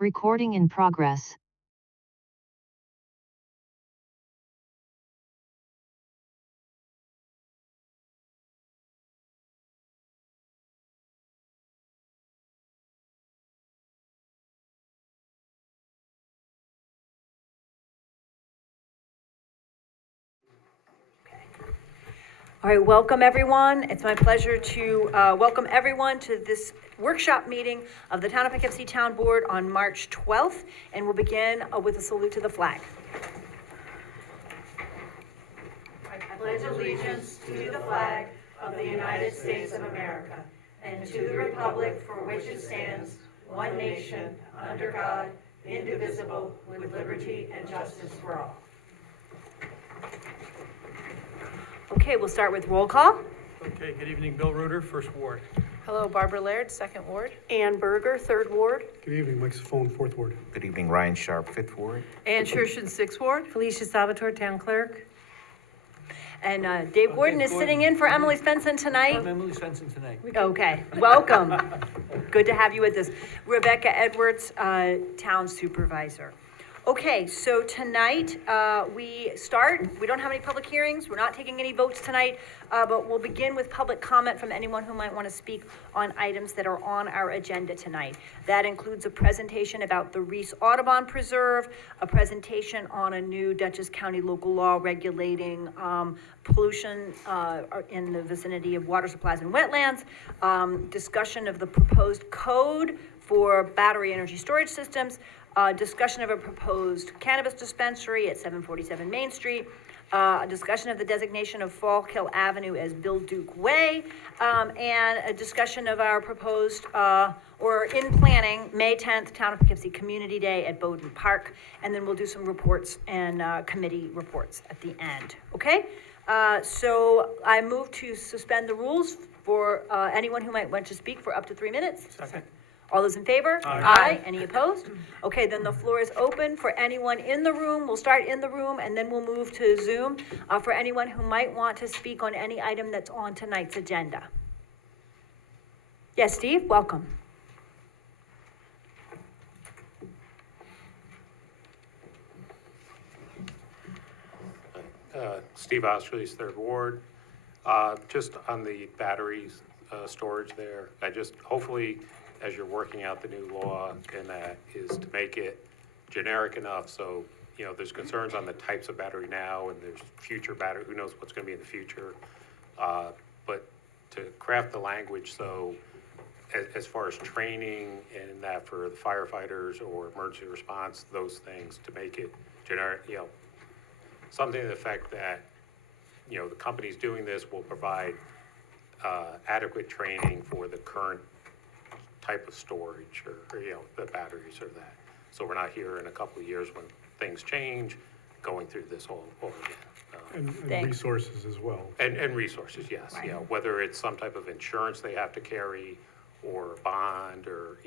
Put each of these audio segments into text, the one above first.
Recording in progress. All right, welcome everyone. It's my pleasure to welcome everyone to this workshop meeting of the Town of Poughkeepsie Town Board on March 12th, and we'll begin with a salute to the flag. I pledge allegiance to the flag of the United States of America and to the republic for which it stands, one nation, under God, indivisible, with liberty and justice for all. Okay, we'll start with roll call. Okay, good evening. Bill Reuter, First Ward. Hello, Barbara Laird, Second Ward. Ann Berger, Third Ward. Good evening, Mike Safone, Fourth Ward. Good evening, Ryan Sharp, Fifth Ward. Ann Shershin, Sixth Ward. Felicia Salvatore, Town Clerk. And Dave Gordon is sitting in for Emily Svensson tonight. I'm Emily Svensson tonight. Okay, welcome. Good to have you with us. Rebecca Edwards, Town Supervisor. Okay, so tonight we don't have any public hearings, we're not taking any votes tonight, but we'll begin with public comment from anyone who might want to speak on items that are on our agenda tonight. That includes a presentation about the Reese Audubon Preserve, a presentation on a new Dutchess County local law regulating pollution in the vicinity of water supplies and wetlands, discussion of the proposed code for battery energy storage systems, discussion of a proposed cannabis dispensary at 747 Main Street, a discussion of the designation of Fallkill Avenue as Bill Duke Way, and a discussion of our proposed, or in planning, May 10th, Town of Poughkeepsie Community Day at Bowden Park, and then we'll do some reports and committee reports at the end, okay? So I move to suspend the rules for anyone who might want to speak for up to 3 minutes. Second. All those in favor? Aye. Any opposed? Okay, then the floor is open for anyone in the room. We'll start in the room and then we'll move to Zoom for anyone who might want to speak on any item that's on tonight's agenda. Yes, Steve, welcome. Steve Osterly's Third Ward. Just on the batteries storage there, hopefully, as you're working out the new law, and that is to make it generic enough so, there's concerns on the types of battery now, and there's future battery, who knows what's gonna be in the future. But to craft the language so, as far as training and that for the firefighters or emergency response, those things, to make it generic, something to the effect that, the companies doing this will provide adequate training for the current type of storage or the batteries or that. So we're not here in a couple of years when things change, going through this all again. And resources as well. And resources, yes. Right. Whether it's some type of insurance they have to carry or bond or,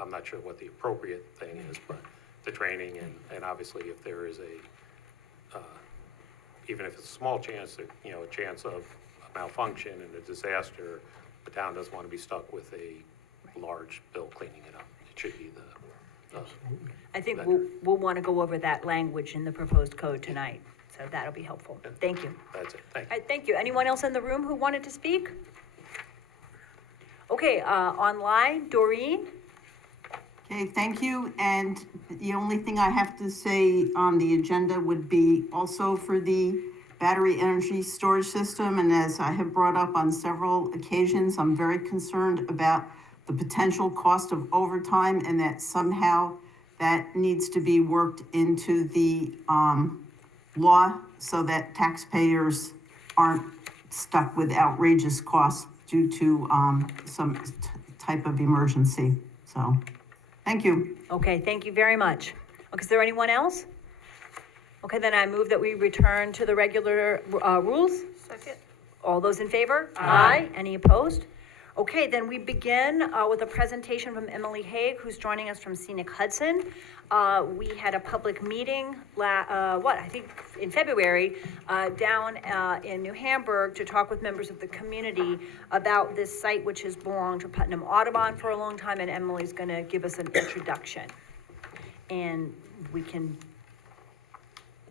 I'm not sure what the appropriate thing is, but the training and obviously if there is even if it's a small chance that, a chance of a malfunction and a disaster, the town doesn't want to be stuck with a large bill cleaning it up. It should be the. I think we'll want to go over that language in the proposed code tonight, so that'll be helpful. Thank you. That's it. Thank All you. right, thank you. Anyone else in the room who wanted to speak? Okay, online, Doreen? Okay, thank you. And the only thing I have to say on the agenda would be also for the battery energy storage system. And as I have brought up on several occasions, I'm very concerned about the potential cost of overtime and that somehow that needs to be worked into the law so that taxpayers aren't stuck with outrageous costs due to some type of emergency. So, thank you. Okay, thank you very much. Okay, is there anyone else? Okay, then I move that we return to the regular rules. Second. All those in favor? Aye. Any opposed? Okay, then we begin with a presentation from Emily Haig, who's joining us from Scenic Hudson. We had a public meeting, I think in February, down in New Hamburg to talk with members of the community about this site, which has belonged to Putnam Audubon for a long time, and Emily's gonna give us an introduction. and we can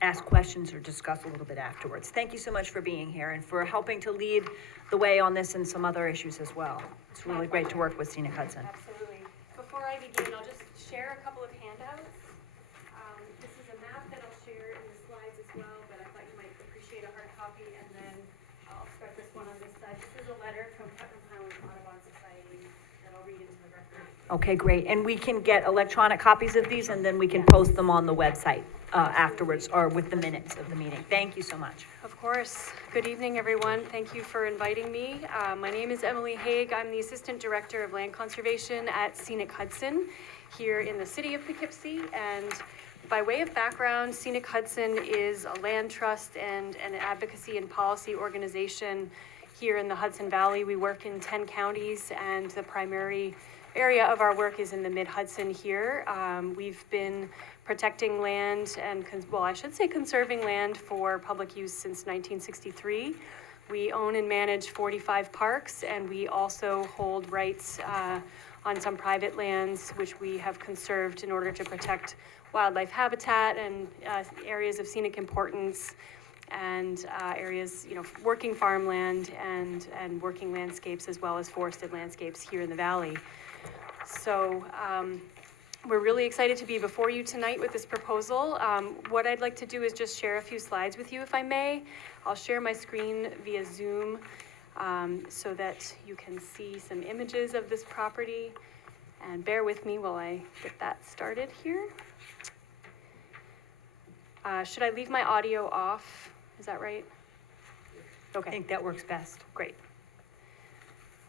ask questions or discuss a little bit afterwards. Thank you so much for being here and for helping to lead the way on this and some other issues as well. It's really great to work with Scenic Hudson. Absolutely. Before I begin, I'll just share a couple of handouts. This is a map that I'll share in the slides as well, but I thought you might appreciate a hard copy, and then I'll start this one on this side. This is a letter from Putnam Highlands Audubon Society that I'll read into the record. Okay, great. And we can get electronic copies of these and then we can post them on the website afterwards or with the minutes of the meeting. Thank you so much. Of course. Good evening, everyone. Thank you for inviting me. My name is Emily Haig. I'm the Assistant Director of Land Conservation at Scenic Hudson here in the city of Poughkeepsie. And by way of background, Scenic Hudson is a land trust and an advocacy and policy organization here in the Hudson Valley. We work in 10 counties, and the primary area of our work is in the mid-Hudson here. We've been protecting land and, I should say conserving land for public use since 1963. We own and manage 45 parks, and we also hold rights on some private lands, which we have conserved in order to protect wildlife habitat and areas of scenic importance, and areas, working farmland and working landscapes, as well as forested landscapes here in the valley. So we're really excited to be before you tonight with this proposal. What I'd like to do is just share a few slides with you, if I may. I'll share my screen via Zoom so that you can see some images of this property. And bear with me while I get that started here. Should I leave my audio off? Is that right? I Okay, think that works best. great.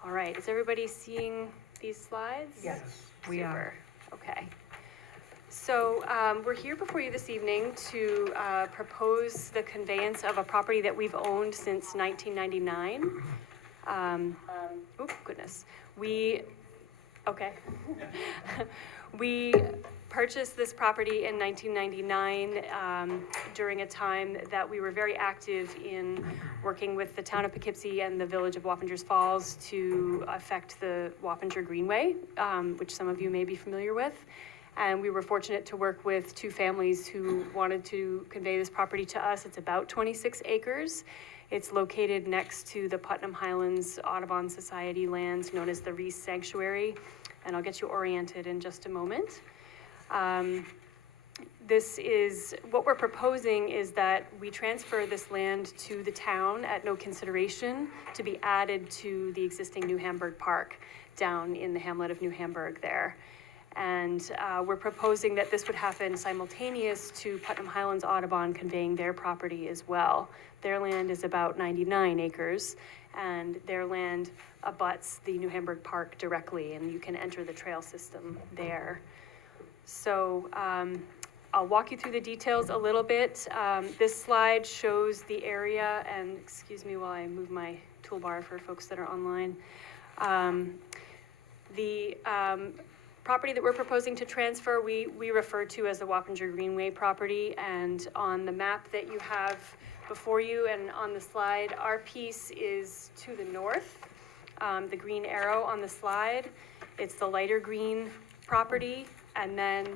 All right, is everybody seeing these slides? Yes, we are. Super. Okay. So we're here before you this evening to propose the conveyance of a property that we've owned since 1999. Oh, goodness. Okay. We purchased this property in 1999 during a time that we were very active in working with the town of Poughkeepsie and the village of Wappingers Falls to affect the Wappinger Greenway, which some of you may be familiar with. And we were fortunate to work with two families who wanted to convey this property to us. It's about 26 acres. It's located next to the Putnam Highlands Audubon Society lands known as the Reese Sanctuary. And I'll get you oriented in just a moment. What we're proposing is that we transfer this land to the town at no consideration to be added to the existing New Hamburg Park down in the hamlet of New Hamburg there. And we're proposing that this would happen simultaneous to Putnam Highlands Audubon conveying their property as well. Their land is about 99 acres, and their land abuts the New Hamburg Park directly, and you can enter the trail system there. So I'll walk you through the details a little bit. This slide shows the area, and excuse me while I move my toolbar for folks that are online. The property that we're proposing to transfer, we refer to as the Wappinger Greenway property, and on the map that you have before you and on the slide, our piece is to the north. The green arrow on the slide, it's the lighter green property, and then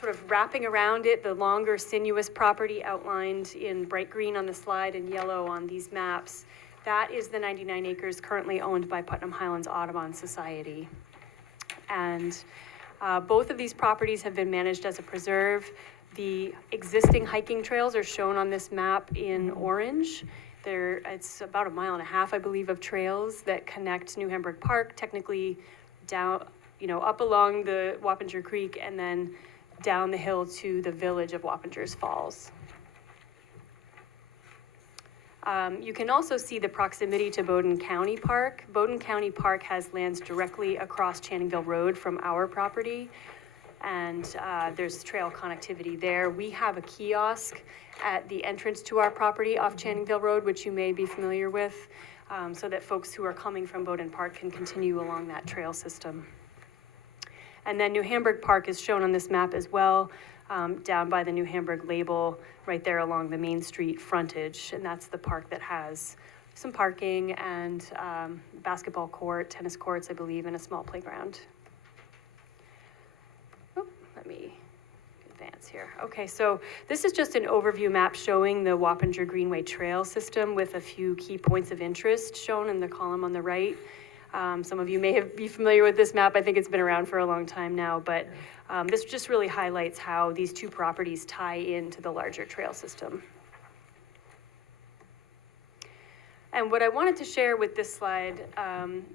sort of wrapping around it, the longer sinuous property outlined in bright green on the slide and yellow on these maps. That is the 99 acres currently owned by Putnam Highlands Audubon Society. And both of these properties have been managed as a preserve. The existing hiking trails are shown on this map in orange. It's about 1.5 miles, I believe, of trails that connect New Hamburg Park, technically down, up along the Wappinger Creek and then down the hill to the village of Wappingers Falls. You can also see the proximity to Bowdoin County Park. Bowdoin County Park has lands directly across Channingville Road from our property, and there's trail connectivity there. We have a kiosk at the entrance to our property off Channingville Road, which you may be familiar with, so that folks who are coming from Bowdoin Park can continue along that trail system. And then New Hamburg Park is shown on this map as well, down by the New Hamburg label, right there along the Main Street frontage. And that's the park that has some parking and basketball court, tennis courts, I believe, and a small playground. Oh, let me advance here. Okay, so this is just an overview map showing the Wappinger Greenway Trail system with a few key points of interest shown in the column on the right. Some of you may be familiar with this map. I think it's been around for a long time now, but this just really highlights how these two properties tie into the larger trail system. And what I wanted to share with this slide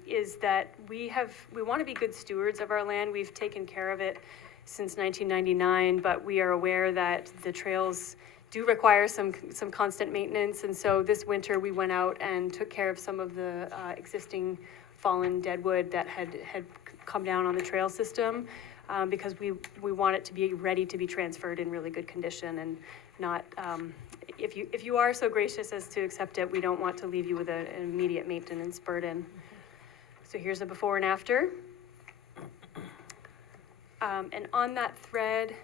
is that we want to be good stewards of our land. We've taken care of it since 1999, but we are aware that the trails do require some constant maintenance. And so this winter we went out and took care of some of the existing fallen deadwood that had come down on the trail system because we want it to be ready to be transferred in really good condition and not, if you are so gracious as to accept it, we don't want to leave you with an immediate maintenance burden. So here's a before and after. And on that thread,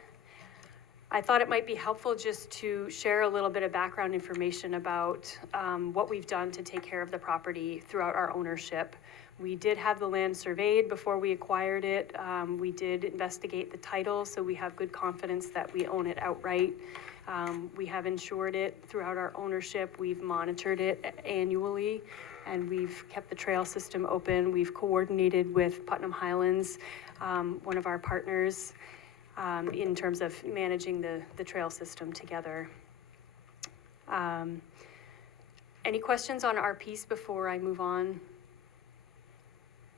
I thought it might be helpful just to share a little bit of background information about what we've done to take care of the property throughout our ownership. We did have the land surveyed before we acquired it. We did investigate the title, so we have good confidence that we own it outright. We have insured it throughout our ownership. We've monitored it annually, and we've kept the trail system open. We've coordinated with Putnam Highlands, one of our partners, in terms of managing the trail system together. Any questions on our piece before I move on?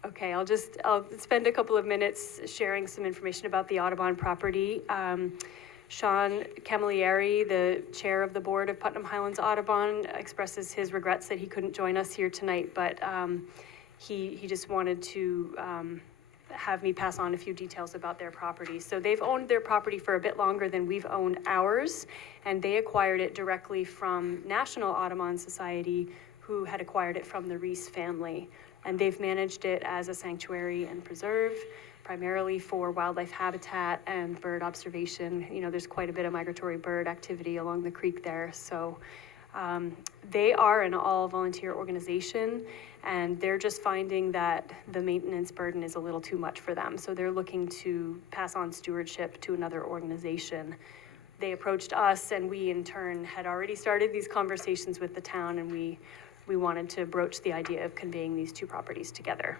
Okay, I'll spend a couple of minutes sharing some information about the Audubon property. Sean Camilleri, the chair of the board of Putnam Highlands Audubon, expresses his regrets that he couldn't join us here tonight, but he just wanted to have me pass on a few details about their property. So they've owned their property for a bit longer than we've owned ours, and they acquired it directly from National Audubon Society, who had acquired it from the Reese family. And they've managed it as a sanctuary and preserve, primarily for wildlife habitat and bird observation. You know, there's quite a bit of migratory bird activity along the creek there. So they are an all-volunteer organization, and they're just finding that the maintenance burden is a little too much for them. So they're looking to pass on stewardship to another organization. They approached us, and we in turn had already started these conversations with the town, and we wanted to broach the idea of conveying these two properties together.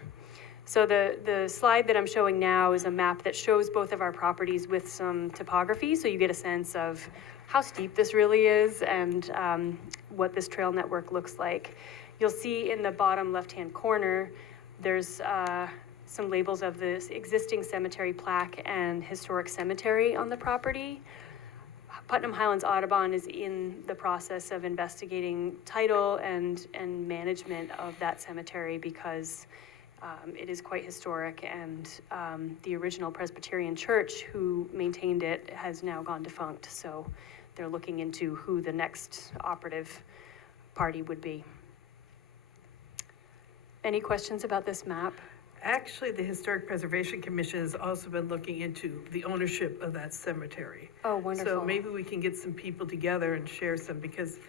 So the slide that I'm showing now is a map that shows both of our properties with some topography, so you get a sense of how steep this really is and what this trail network looks like. You'll see in the bottom left-hand corner, there's some labels of the existing cemetery plaque and historic cemetery on the property. Putnam Highlands Audubon is in the process of investigating title and management of that cemetery because it is quite historic, and the original Presbyterian church who maintained it has now gone defunct, so they're looking into who the next operative party would be. Any questions about this map? Actually, the Historic Preservation Commission has also been looking into the ownership of that cemetery. Oh, wonderful. So maybe we can get some people together and share some, because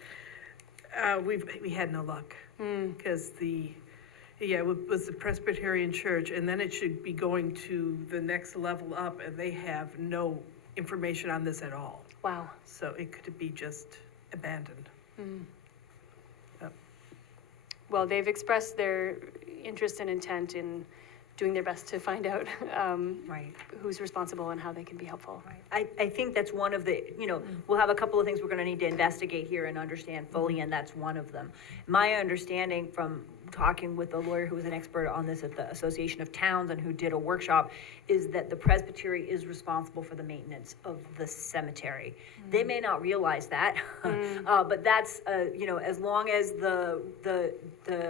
we had no luck. Because it was the Presbyterian church, and then it should be going to the next level up, and they have no information on this at all. Wow. So it could be just abandoned. Well, they've expressed their interest and intent in doing their best to find out Right. who's responsible and how they can be helpful. I think that's one of the, we'll have a couple of things we're gonna need to investigate here and understand fully, and that's one of them. My understanding from talking with a lawyer who was an expert on this at the Association of Towns and who did a workshop is that the presbytery is responsible for the maintenance of the cemetery. They may not realize that, but that's, as long as the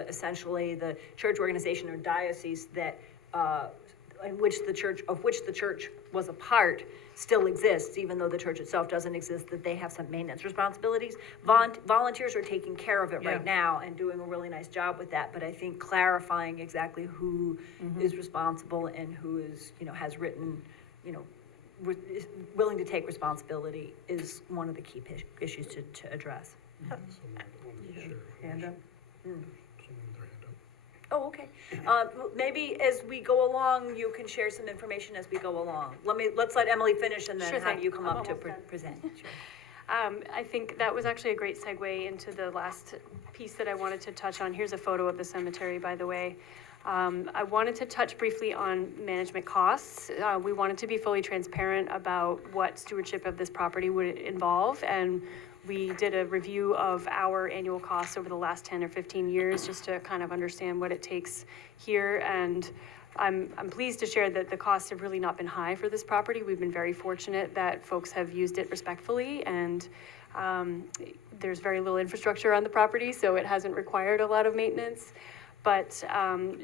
essentially the church organization or diocese that, of which the church was a part still exists, even though the church itself doesn't exist, that they have some maintenance responsibilities. Volunteers are taking care of it right now and doing a really nice job with that, but I think clarifying exactly who is responsible and who is, has written, is willing to take responsibility is one of the key issues to address. Someone wanted to share. Hand up. Someone with their hand up. Oh, okay. Maybe as we go along, you can share some information as we go along. Let's let Emily finish and then Sure have thing. you come I'm up to almost done. present. Sure. I think that was actually a great segue into the last piece that I wanted to touch on. Here's a photo of the cemetery, by the way. I wanted to touch briefly on management costs. We wanted to be fully transparent about what stewardship of this property would involve, and we did a review of our annual costs over the last 10 or 15 years, just to kind of understand what it takes here. And I'm pleased to share that the costs have really not been high for this property. We've been very fortunate that folks have used it respectfully, and there's very little infrastructure on the property, so it hasn't required a lot of maintenance. But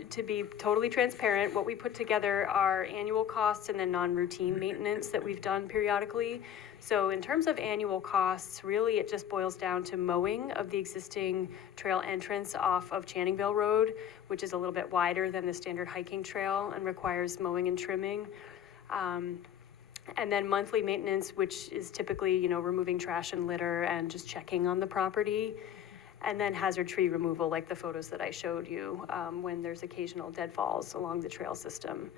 to be totally transparent, what we put together are annual costs and then non-routine maintenance that we've done periodically. So in terms of annual costs, really it just boils down to mowing of the existing trail entrance off of Channingville Road, which is a little bit wider than the standard hiking trail and requires mowing and trimming. And then monthly maintenance, which is typically, removing trash and litter and just checking on the property. And then hazard tree removal, like the photos that I showed you, when there's occasional deadfalls along the trail system.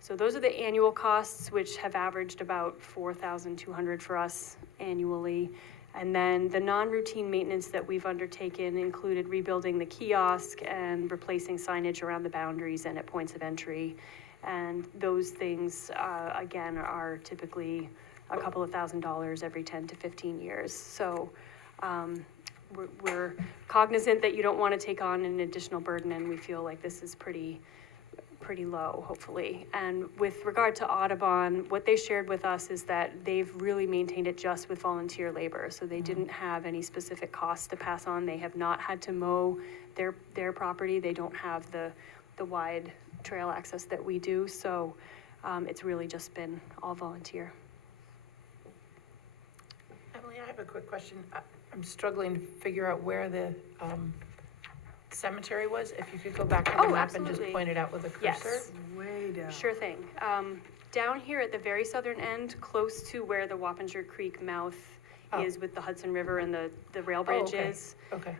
So those are the annual costs, which have averaged about $4,200 for us annually. And then the non-routine maintenance that we've undertaken included rebuilding the kiosk and replacing signage around the boundaries and at points of entry. And those things, again, are typically a couple of $1,000s every 10 to 15 years. So we're cognizant that you don't want to take on an additional burden, and we feel like this is pretty low, hopefully. And with regard to Audubon, what they shared with us is that they've really maintained it just with volunteer labor. So they didn't have any specific costs to pass on. They have not had to mow their property. They don't have the wide trail access that we do. So it's really just been all volunteer. Emily, I have a quick question. I'm struggling to figure out where the cemetery was. If you could go back to the Oh, map and just absolutely. point it out with a cursor. Yes. Way down. Sure thing. Down here at the very southern end, close to where the Wappinger Creek mouth Oh. is with the Hudson River and the rail Oh, bridge okay. is. Okay.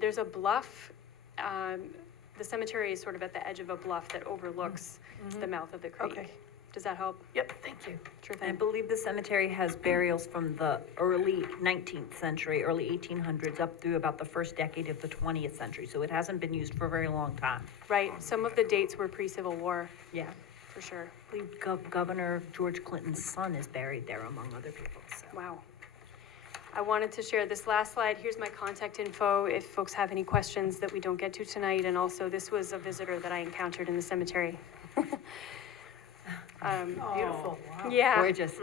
There's a bluff. The cemetery is sort of at the edge of a bluff that overlooks the mouth of the creek. Okay. Does that help? Yep, thank you. Sure I thing. believe the cemetery has burials from the early 19th century, early 1800s, up through about the first decade of the 20th century. So it hasn't been used for a very long time. Right. Some of the dates were pre-Civil War, Yeah. for sure. I believe Governor George Clinton's son is buried there, among other people, so. Wow. I wanted to share this last slide. Here's my contact info if folks have any questions that we don't get to tonight. And also, this was a visitor that I encountered in the cemetery. Beautiful, wow. Yeah. Gorgeous.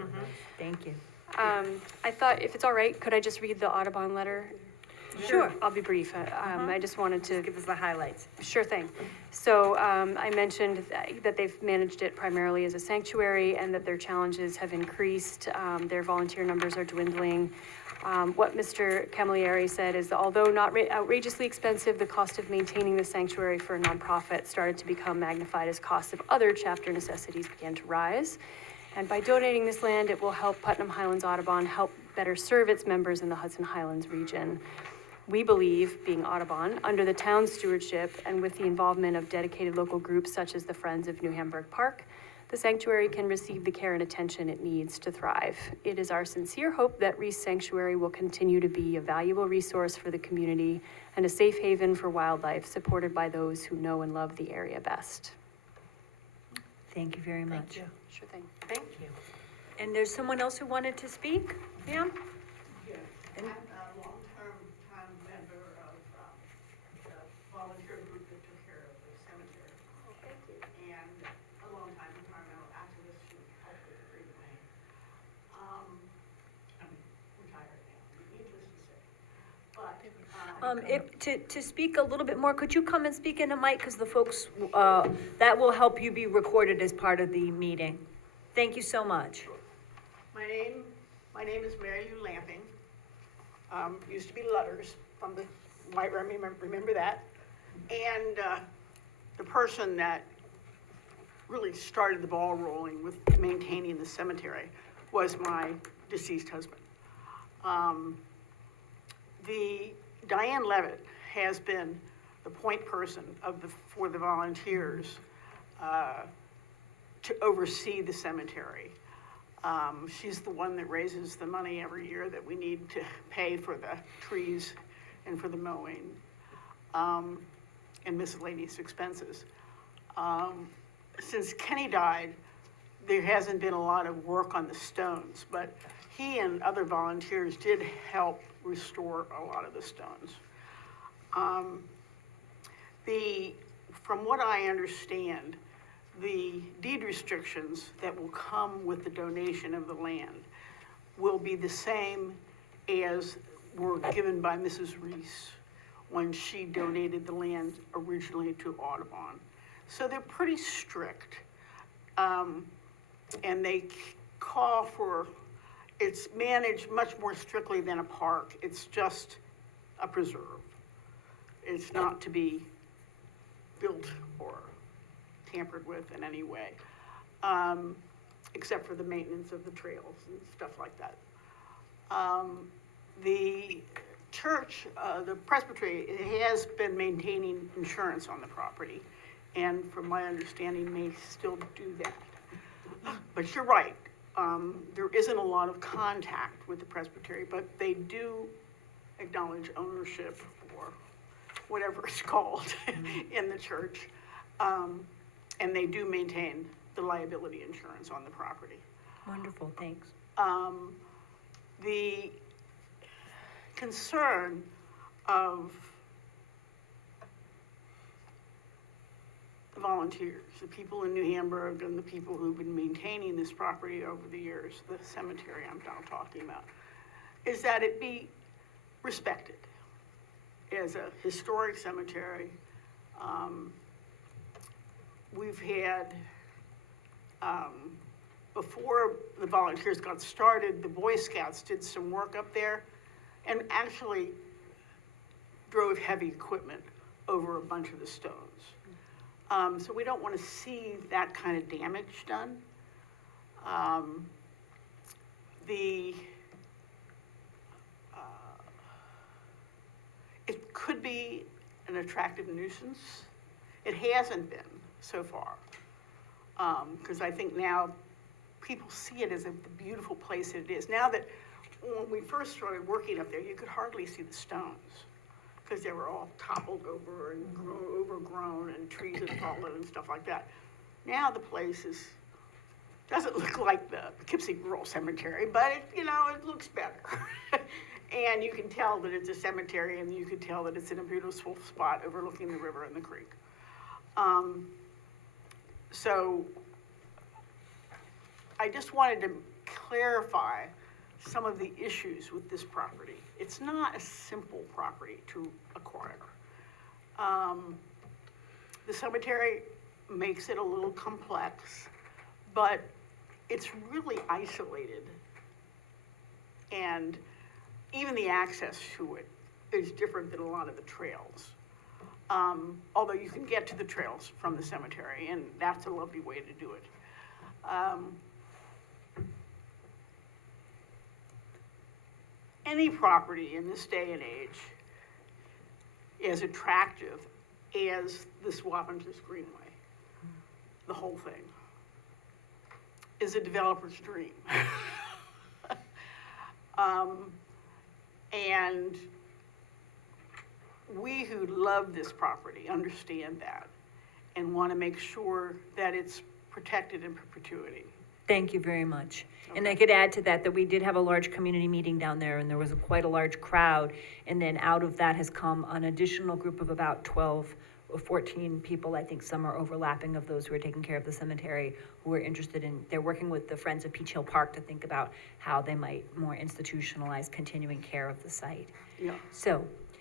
Thank you. I thought, if it's all right, could I just read the Audubon letter? Sure. I'll be brief. I just wanted to Give us the highlights. Sure thing. So I mentioned that they've managed it primarily as a sanctuary and that their challenges have increased. Their volunteer numbers are dwindling. What Mr. Camilleri said is, although not outrageously expensive, the cost of maintaining the sanctuary for a nonprofit started to become magnified as costs of other chapter necessities began to rise. And by donating this land, it will help Putnam Highlands Audubon help better serve its members in the Hudson Highlands region. We believe, being Audubon, under the town's stewardship and with the involvement of dedicated local groups such as the Friends of New Hamburg Park, the sanctuary can receive the care and attention it needs to thrive. It is our sincere hope that Reese Sanctuary will continue to be a valuable resource for the community and a safe haven for wildlife, supported by those who know and love the area best. Thank you very much. Thank you. Sure thing. Thank you. And there's someone else who wanted to speak, ma'am? I'm a long-term time member of the volunteer group that took care of the cemetery. And a long-time environmental activist who helped with the Green Lane. I'm retired now, needless to say. But, To speak a little bit more, could you come and speak in a mic, because the folks, that will help you be recorded as part of the meeting. Thank you so much. my name is Mary Lou Lamping. Used to be Lutters from the White Remy, remember that? And the person that really started the ball rolling with maintaining the cemetery was my deceased husband. The Diane Levitt has been the point person for the volunteers to oversee the cemetery. She's the one that raises the money every year that we need to pay for the trees and for the mowing, and miscellaneous expenses. Since Kenny died, there hasn't been a lot of work on the stones, but he and other volunteers did help restore a lot of the stones. From what I understand, the deed restrictions that will come with the donation of the land will be the same as were given by Mrs. Reese when she donated the land originally to Audubon. So they're pretty strict. And they call for, it's managed much more strictly than a park. It's just a preserve. It's not to be built or tampered with in any way, except for the maintenance of the trails and stuff like that. The church, the presbytery, has been maintaining insurance on the property, and from my understanding, may still do that. But you're right, there isn't a lot of contact with the presbytery, but they do acknowledge ownership, or whatever it's called, in the church. And they do maintain the liability insurance on the property. Wonderful, thanks. The concern of the volunteers, the people in New Hamburg and the people who've been maintaining this property over the years, the cemetery I'm now talking about, is that it be respected as a historic cemetery. We've had, before the volunteers got started, the Boy Scouts did some work up there and actually drove heavy equipment over a bunch of the stones. So we don't want to see that kind of damage done. It could be an attractive nuisance. It hasn't been so far, because I think now people see it as a beautiful place that it is. Now that when we first started working up there, you could hardly see the stones because they were all toppled over and overgrown, and trees had fallen and stuff like that. Now the place doesn't look like the Poughkeepsie Rural Cemetery, but it looks better. And you can tell that it's a cemetery, and you can tell that it's in a beautiful spot overlooking the river and the creek. So I just wanted to clarify some of the issues with this property. It's not a simple property to acquire. The cemetery makes it a little complex, but it's really isolated. And even the access to it is different than a lot of the trails. Although you can get to the trails from the cemetery, and that's a lovely way to do it. Any property in this day and age is attractive as the Swappingers Greenway. The whole thing is a developer's dream. And we who love this property understand that and want to make sure that it's protected in perpetuity. Thank you very much. And I could add to that we did have a large community meeting down there, and there was quite a large crowd. And then out of that has come an additional group of about 12 or 14 people. I think some are overlapping of those who are taking care of the cemetery, who are interested in, they're working with the Friends of Peach Hill Park to think about how they might more institutionalize continuing care of the site. Yeah.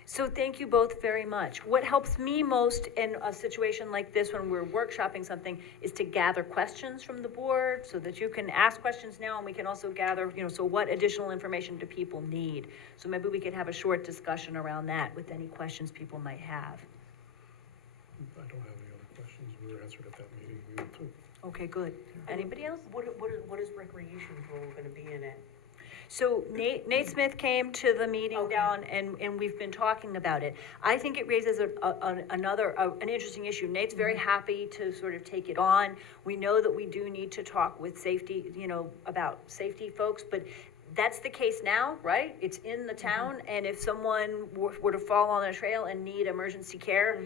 So thank you both very much. What helps me most in a situation like this when we're workshopping something is to gather questions from the board so that you can ask questions now, and we can also gather, so what additional information do people need? So maybe we could have a short discussion around that with any questions people might have. I don't have any other questions. We were answered at that meeting. We went through. Okay, good. Anybody else? What is recreation's role gonna be in it? So Nate Smith came to the meeting Okay. down, and we've been talking about it. I think it raises an interesting issue. Nate's very happy to sort of take it on. We know that we do need to talk with safety, about safety folks, but that's the case now, right? It's in the town, and if someone were to fall on a trail and need emergency care,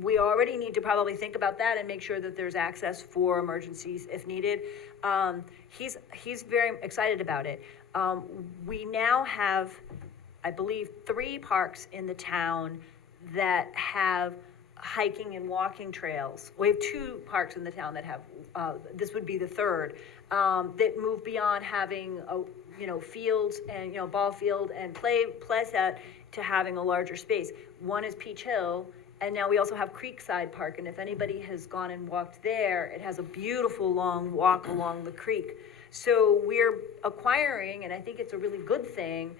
we already need to probably think about that and make sure that there's access for emergencies if needed. He's very excited about it. We now have, I believe, 3 parks in the town that have hiking and walking trails. We have 2 parks in the town that have, this would be the 3rd, that move beyond having, fields and, ball field and play set to having a larger space. One is Peach Hill, and now we also have Creekside Park, and if anybody has gone and walked there, it has a beautiful long walk along the creek. So we're acquiring, and I think it's a really good thing,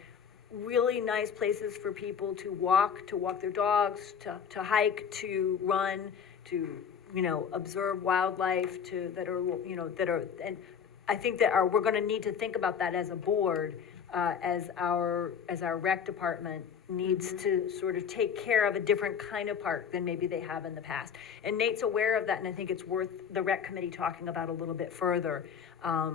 really nice places for people to walk their dogs, to hike, to run, to, observe wildlife, and I think that we're gonna need to think about that as a board, as our rec department needs to sort of take care of a different kind of park than maybe they have in the past. And Nate's aware of that, and I think it's worth the rec committee talking about a little bit further.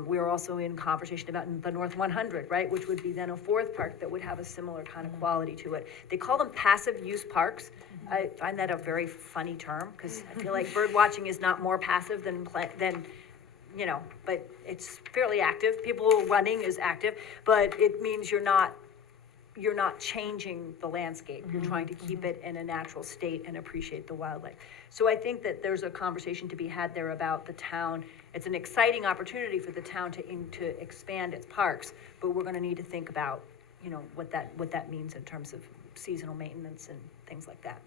We are also in conversation about the North 100, right, which would be then a 4th park that would have a similar kind of quality to it. They call them passive use parks. I find that a very funny term, because I feel like bird watching is not more passive than but it's fairly active. People running is active, but it means you're not changing the landscape. You're trying to keep it in a natural state and appreciate the wildlife. So I think that there's a conversation to be had there about the town. It's an exciting opportunity for the town to expand its parks, but we're gonna need to think about, what that means in terms of seasonal maintenance and things like that.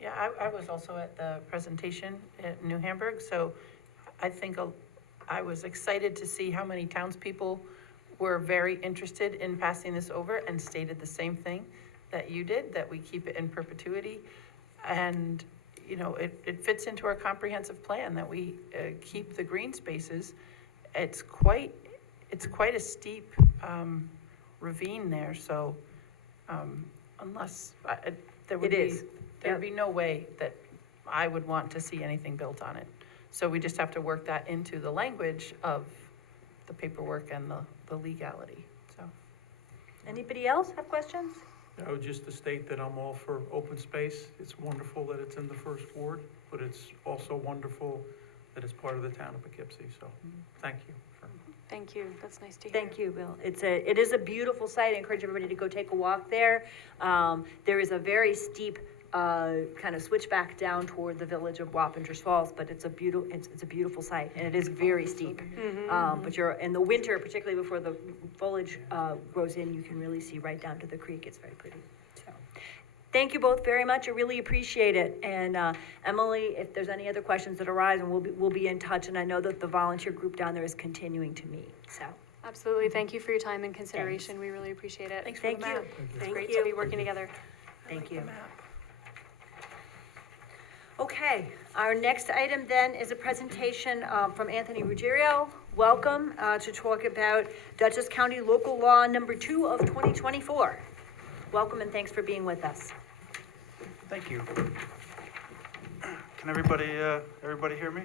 Yeah, I was also at the presentation at New Hamburg, so I think I was excited to see how many townspeople were very interested in passing this over and stated the same thing that you did, that we keep it in perpetuity. And, it fits into our comprehensive plan that we keep the green spaces. It's quite a steep ravine there, so unless, there would It be, is. there'd be no way that I would want to see anything built on it. So we just have to work that into the language of the paperwork and the legality, so. Anybody else have questions? Just to state that I'm all for open space. It's wonderful that it's in the 1st ward, but it's also wonderful that it's part of the town of Poughkeepsie, so thank you. Thank you, that's nice to hear. Thank you, Bill. It is a beautiful site. I encourage everybody to go take a walk there. There is a very steep, kind of switchback down toward the village of Wappingers Falls, but it's a beautiful site, and it is very steep. But you're, in the winter, particularly before the foliage, grows in, you can really see right down to the creek. It's very pretty, so. Thank you both very much. I really appreciate it. And, Emily, if there's any other questions that arise, and we'll be in touch, and I know that the volunteer group down there is continuing to meet, so. Absolutely, thank you for your time and consideration. We really appreciate it. Thanks for the Thank you. map. It's great to be working together. Thank you. Okay, our next item then is a presentation from Anthony Ruggiero. Welcome to talk about Dutchess County Local Law Number 2 of 2024. Welcome and thanks for being with us. Thank you. Can everybody hear me?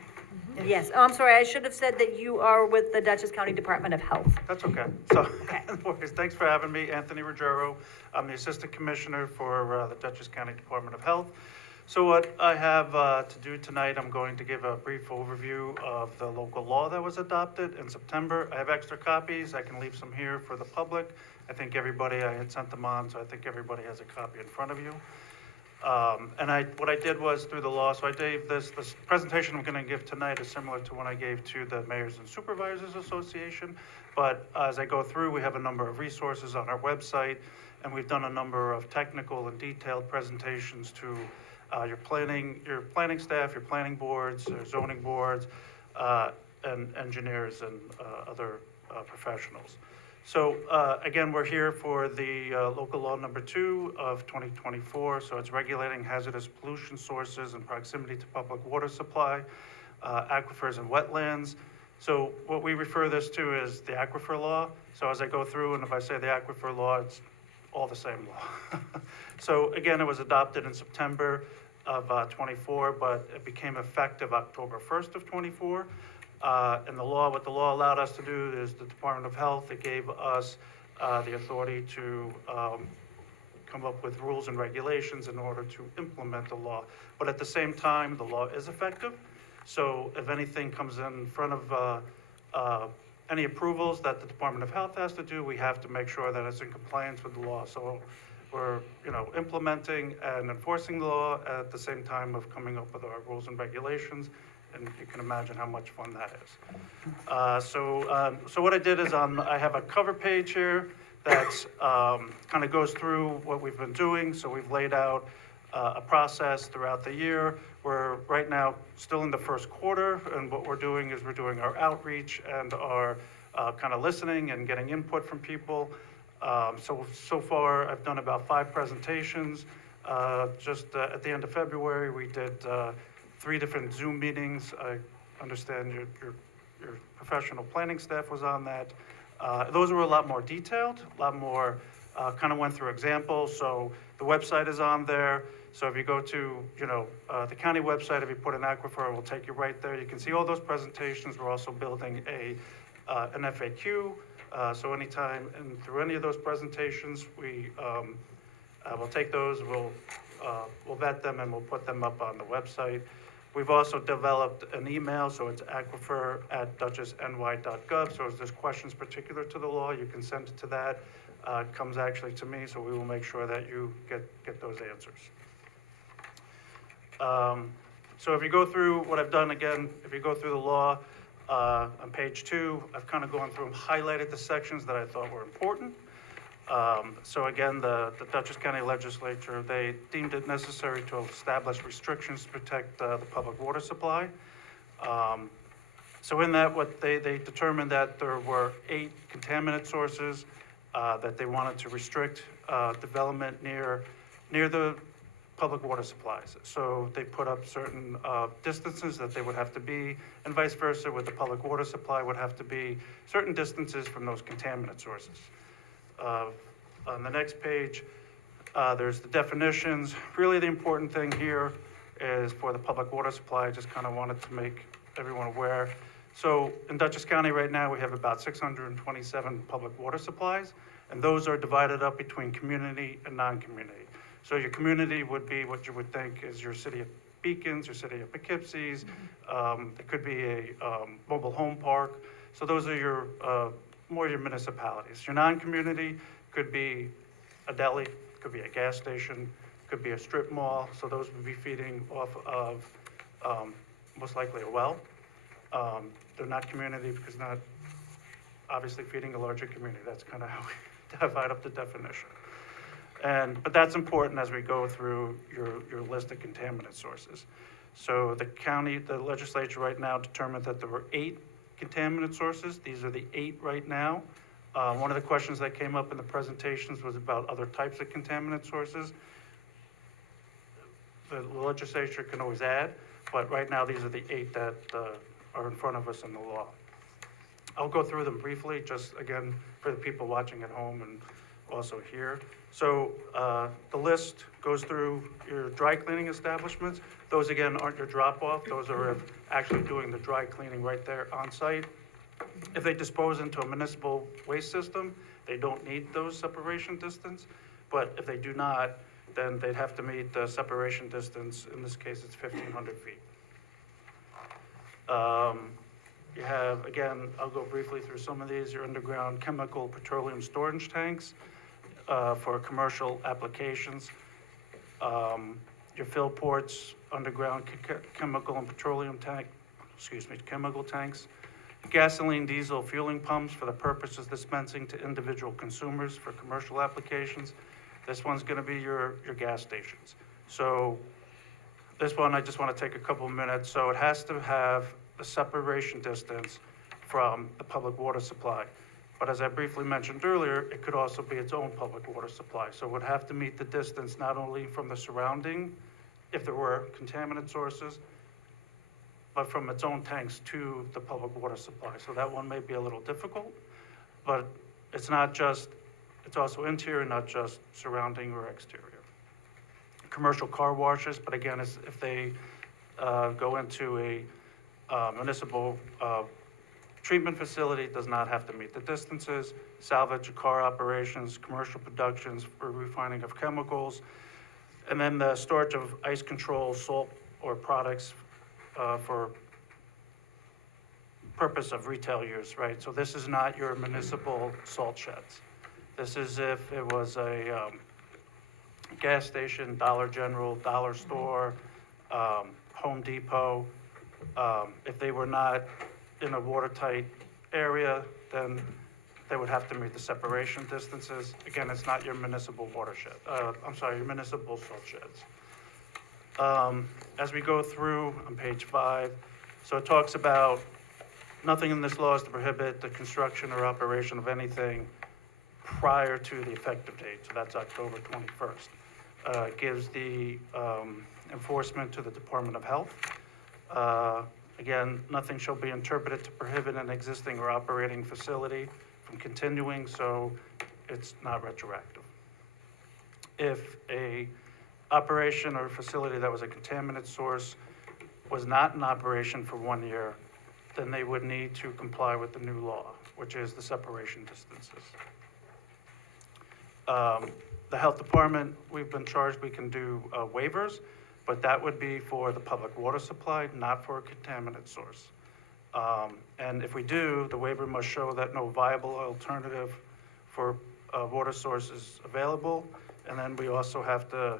Yes, oh, I'm sorry, I should have said that you are with the Dutchess County Department of Health. That's okay. So, anyways, thanks for having me, Anthony Ruggiero. I'm the Assistant Commissioner for the Dutchess County Department of Health. So what I have to do tonight, I'm going to give a brief overview of the local law that was adopted in September. I have extra copies. I can leave some here for the public. I think I had sent them on, so I think everybody has a copy in front of you. What I did was through the law, so I gave this presentation I'm going to give tonight is similar to one I gave to the Mayors and Supervisors Association. But as I go through, we have a number of resources on our website, and we've done a number of technical and detailed presentations to your planning staff, your planning boards, your zoning boards, and engineers and other professionals. So again, we're here for the local law number 2 of 2024. So it's regulating hazardous pollution sources in proximity to public water supply, aquifers and wetlands. So what we refer this to is the aquifer law. So as I go through, and if I say the aquifer law, it's all the same law. So again, it was adopted in September of '24, but it became effective October 1st of '24. And the law, what the law allowed us to do is the Department of Health, it gave us the authority to come up with rules and regulations in order to implement the law. But at the same time, the law is effective. So if anything comes in front of any approvals that the Department of Health has to do, we have to make sure that it's in compliance with the law. So we're, implementing and enforcing the law at the same time of coming up with our rules and regulations. And you can imagine how much fun that is. So what I did is I have a cover page here that's kind of goes through what we've been doing. So we've laid out a process throughout the year. We're right now still in the first quarter, and what we're doing is we're doing our outreach and our kind of listening and getting input from people. So far, I've done about 5 presentations. Just at the end of February, we did 3 different Zoom meetings. I understand your professional planning staff was on that. Those were a lot more detailed, a lot more, kind of went through examples. So the website is on there. So if you go to, the county website, if you put an aquifer, it will take you right there. You can see all those presentations. We're also building an FAQ. So anytime and through any of those presentations, we'll take those, we'll vet them, and we'll put them up on the website. We've also developed an email, so it's aquifer@dutchessny.gov. So if there's questions particular to the law, you can send it to that. It comes actually to me, so we will make sure that you get those answers. So if you go through what I've done again, if you go through the law on page 2, I've kind of gone through and highlighted the sections that I thought were important. So again, the Dutchess County Legislature, they deemed it necessary to establish restrictions to protect the public water supply. So in that, what they determined that there were 8 contaminant sources that they wanted to restrict development near the public water supplies. So they put up certain distances that they would have to be, and vice versa with the public water supply would have to be certain distances from those contaminant sources. On the next page, there's the definitions. Really the important thing here is for the public water supply. I just kind of wanted to make everyone aware. So in Dutchess County right now, we have about 627 public water supplies, and those are divided up between community and non-community. So your community would be what you would think is your city of Beacons, your city of Poughkeepsie's. It could be a mobile home park. So those are your more your municipalities. Your non-community could be a deli, could be a gas station, could be a strip mall. So those would be feeding off of most likely a well. They're not community because not obviously feeding a larger community. That's kind of how we divide up the definition. But that's important as we go through your list of contaminant sources. So the legislature right now determined that there were 8 contaminant sources. These are the 8 right now. One of the questions that came up in the presentations was about other types of contaminant sources. The legislature can always add, but right now these are the 8 that are in front of us in the law. I'll go through them briefly, just again, for the people watching at home and also here. So the list goes through your dry cleaning establishments. Those again aren't your drop-off. Those are actually doing the dry cleaning right there on site. If they dispose into a municipal waste system, they don't need those separation distance. But if they do not, then they'd have to meet the separation distance. In this case, it's 1,500 feet. You have, again, I'll go briefly through some of these, your underground chemical petroleum storage tanks for commercial applications. Your fill ports, underground chemical and petroleum chemical tanks. Gasoline, diesel fueling pumps for the purpose of dispensing to individual consumers for commercial applications. This one's gonna be your gas stations. So this one, I just wanna take a couple of minutes. So it has to have a separation distance from the public water supply. But as I briefly mentioned earlier, it could also be its own public water supply. So it would have to meet the distance not only from the surrounding, if there were contaminant sources, but from its own tanks to the public water supply. So that one may be a little difficult, but it's not just, it's also interior, not just surrounding or exterior. Commercial car washes, but again, if they go into a municipal treatment facility, does not have to meet the distances. Salvage car operations, commercial productions for refining of chemicals, and then the storage of ice control, salt, or products for purpose of retail use, right? So this is not your municipal salt sheds. This is if it was a gas station, Dollar General, Dollar Store, Home Depot. If they were not in a watertight area, then they would have to meet the separation distances. Again, it's not your municipal watershed, your municipal salt sheds. As we go through on page 5, so it talks about nothing in this law is to prohibit the construction or operation of anything prior to the effective date, so that's October 21st. It gives the enforcement to the Department of Health. Again, nothing shall be interpreted to prohibit an existing or operating facility from continuing, so it's not retroactive. If a operation or facility that was a contaminant source was not in operation for 1 year, then they would need to comply with the new law, which is the separation distances. The health department, we've been charged, we can do waivers, but that would be for the public water supply, not for a contaminant source. And if we do, the waiver must show that no viable alternative for water source is available. And then we also have to,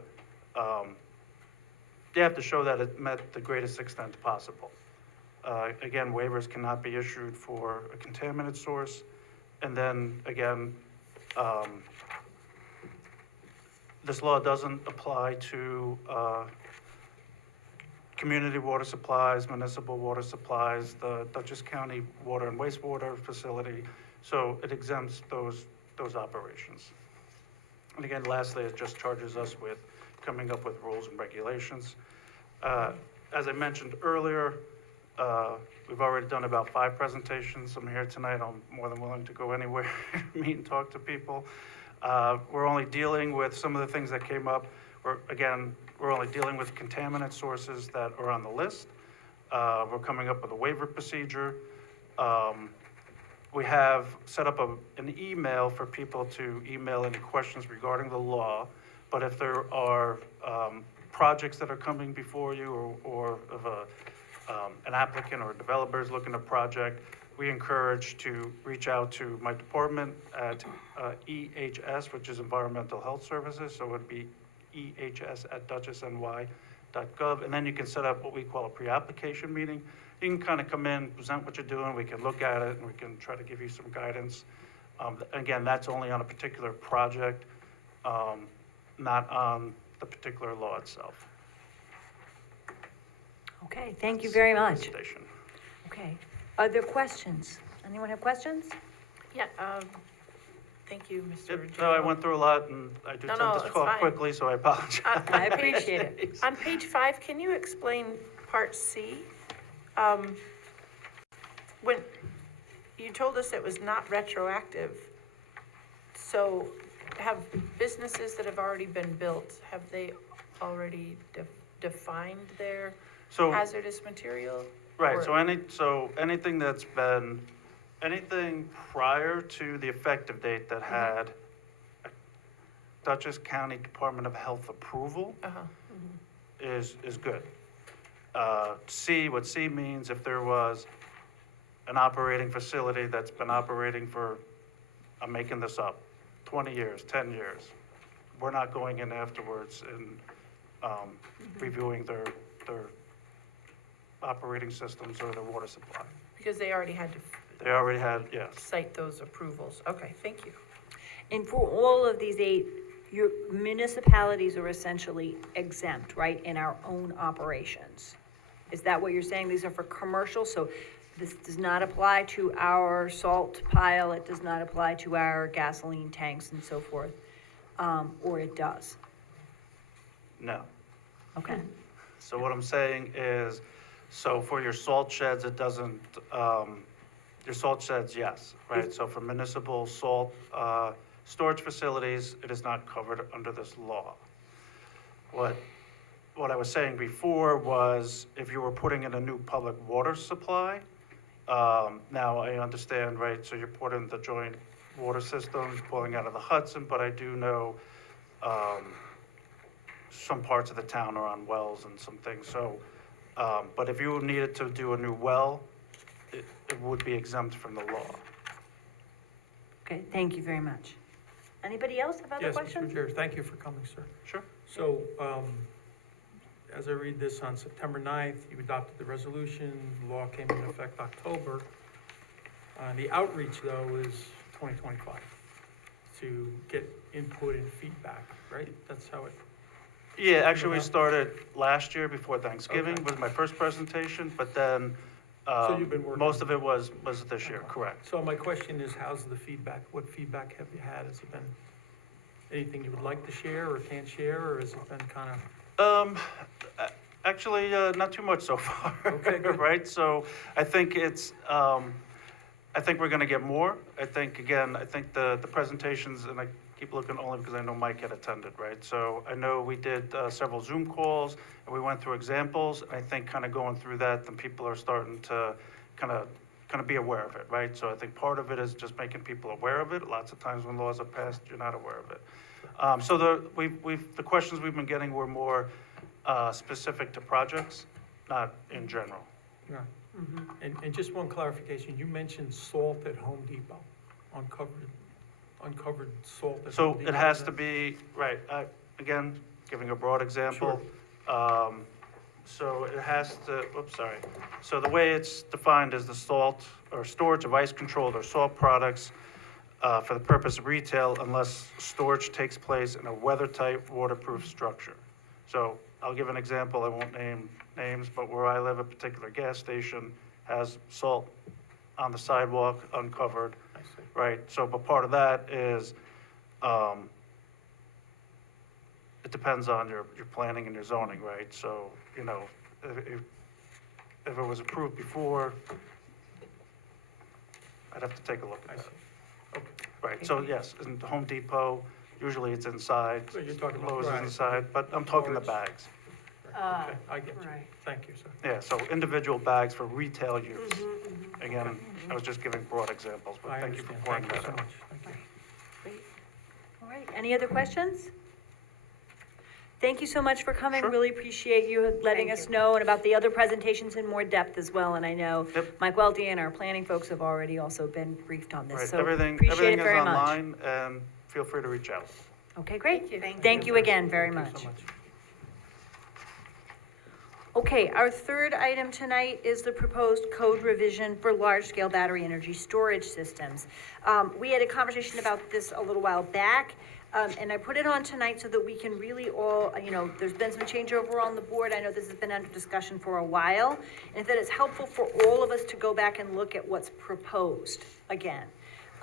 you have to show that it met the greatest extent possible. Again, waivers cannot be issued for a contaminant source. And then again, this law doesn't apply to community water supplies, municipal water supplies, the Dutchess County Water and Wastewater Facility, so it exempts those operations. And again, lastly, it just charges us with coming up with rules and regulations. As I mentioned earlier, we've already done about 5 presentations. I'm here tonight, I'm more than willing to go anywhere, meet and talk to people. We're only dealing with some of the things that came up. We're only dealing with contaminant sources that are on the list. We're coming up with a waiver procedure. We have set up an email for people to email any questions regarding the law. But if there are projects that are coming before you or of an applicant or developers looking at a project, we encourage to reach out to my department at EHS, which is Environmental Health Services, so it would be ehs@dutchessny.gov, and then you can set up what we call a pre-application meeting. You can kind of come in, present what you're doing, we can look at it, and we can try to give you some guidance. Again, that's only on a particular project, not on the particular law itself. Okay, thank you very much. Station. Okay, other questions? Anyone have questions? Yeah, thank you, Mr. No, I Ruggiero. went through a lot, and I do No, tend to that's talk fine. quickly, so I apologize. I appreciate it. On page 5, can you explain part C? When you told us it was not retroactive, so have businesses that have already been built, have they already defined their So, hazardous material? right, Or- so anything that's been, anything prior to the effective date that had a Dutchess County Department of Health approval Uh-huh. is good. C, what C means, if there was an operating facility that's been operating for, I'm making this up, 20 years, 10 years, we're not going in afterwards and reviewing their operating systems or their water supply. Because they already had to They already had, yes. cite those approvals. Okay, thank you. And for all of these 8, your municipalities are essentially exempt, right, in our own operations? Is that what you're saying? These are for commercial, so this does not apply to our salt pile, it does not apply to our gasoline tanks and so forth, or it does? No. Okay, So what I'm saying is, So for your salt sheds, it doesn't, your salt sheds, yes, right? So for municipal salt storage facilities, it is not covered under this law. What I was saying before was if you were putting in a new public water supply, now I understand, right, so you're putting the joint water system pulling out of the Hudson, but I do know some parts of the town are on wells and some things, so, but if you needed to do a new well, it would be exempt from the law. Okay, thank you very much. Anybody else have other Yes, questions? Mr. Chair, thank you for coming, sir. Sure. So, as I read this, on September 9th, you adopted the resolution, law came into effect October. The outreach, though, is 2025, to get input and feedback, right? That's how it, Yeah, actually, we started last year before Thanksgiving Okay. was my first presentation, but then, So you've been working- most of it was this year, correct. so my question is, how's the feedback? What feedback have you had? Has it been anything you would like to share or can't share, or has it been kind of? Actually, not too much so far. Okay, good. Right, so I think it's, I think we're gonna get more. I think, again, I think the presentations, and I keep looking only because I know Mike had attended, right? So I know we did several Zoom calls, and we went through examples. I think kind of going through that, then people are starting to kind of be aware of it, right? So I think part of it is just making people aware of it. Lots of times when laws are passed, you're not aware of it. So the questions we've been getting were more specific to projects, not in general. Yeah. And just one clarification, you mentioned salt at Home Depot, uncovered salt at Home So Depot. it has to be, right, again, giving a broad example. So it has to, oops, sorry. So the way it's defined is the salt or storage of ice-controlled or salt products for the purpose of retail unless storage takes place in a weather-tight, waterproof structure. So I'll give an example, I won't name names, but where I live, a particular gas station has salt on the sidewalk, uncovered, I see. right? So, but part of that is, it depends on your planning and your zoning, right? So, you know, if it was approved before, I'd have to take a look I at see. that. Okay. Right, so yes, in Home Depot, usually it's inside, So you're talking about. Lowe's is right. inside, but I'm talking the Storage. bags. Okay, I get you. right. Thank you, sir. Yeah, so individual bags for retail use. Again, I was just giving broad examples, but I thank you for understand. pointing Thank you that so out. much. Thank you. All right, any other questions? Thank you so much for coming, Sure. really appreciate you letting Thank us you. know and about the other presentations in more depth as well, and I know Yep. Mike Welty and our planning folks have already also been briefed on this, Right, so everything appreciate is it very much. online, and feel free to reach out. Okay, great. Thank you. Thank you again very Thank you much. so much. Okay, our third item tonight is the proposed code revision for large-scale battery energy storage systems. We had a conversation about this a little while back, and I put it on tonight so that we can really all, there's been some changeover on the board. I know this has been under discussion for a while, and that it's helpful for all of us to go back and look at what's proposed again.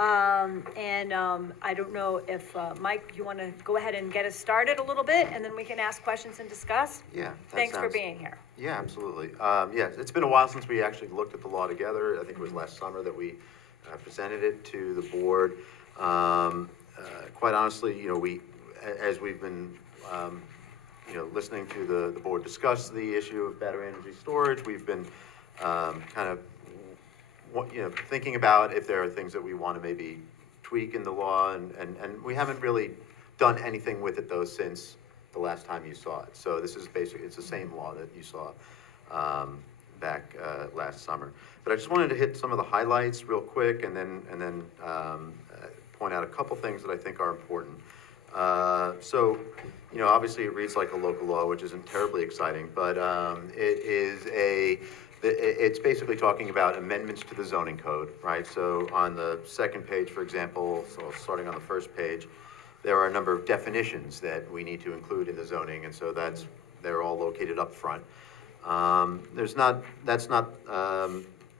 I don't know if, Mike, you want to go ahead and get us started a little bit, and then we can ask questions and discuss? Yeah. that Thanks for sounds- being here. Yeah, absolutely. Yeah, it's been a while since we actually looked at the law together. I think it was last summer that we presented it to the board. Quite honestly, as we've been, listening to the board discuss the issue of battery energy storage, we've been kind of, thinking about if there are things that we want to maybe tweak in the law, and we haven't really done anything with it though since the last time you saw it. So this is basically, it's the same law that you saw back last summer. But I just wanted to hit some of the highlights real quick and then point out a couple things that I think are important. So, obviously it reads like a local law, which isn't terribly exciting, but it's basically talking about amendments to the zoning code, right? So on the second page, for example, so starting on the first page, there are a number of definitions that we need to include in the zoning, and so they're all located up front.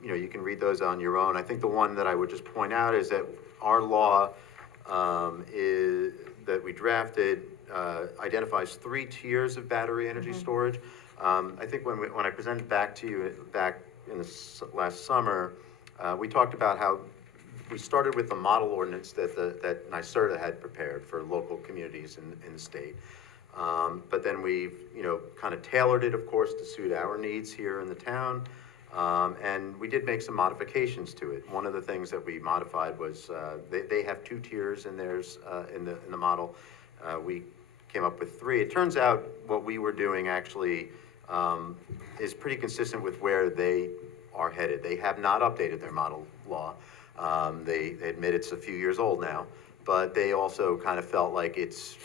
You can read those on your own. I think the one that I would just point out is that our law that we drafted identifies 3 tiers of battery energy storage. I think when I presented back to you back in the last summer, we talked about how we started with the model ordinance that NYSERDA had prepared for local communities in the state. But then we've, kind of tailored it, of course, to suit our needs here in the town. And we did make some modifications to it. One of the things that we modified was, they have 2 tiers in theirs, in the model. We came up with 3. It turns out what we were doing actually, is pretty consistent with where they are headed. They have not updated their model law. They admit it's a few years old now, but they also kind of felt like it's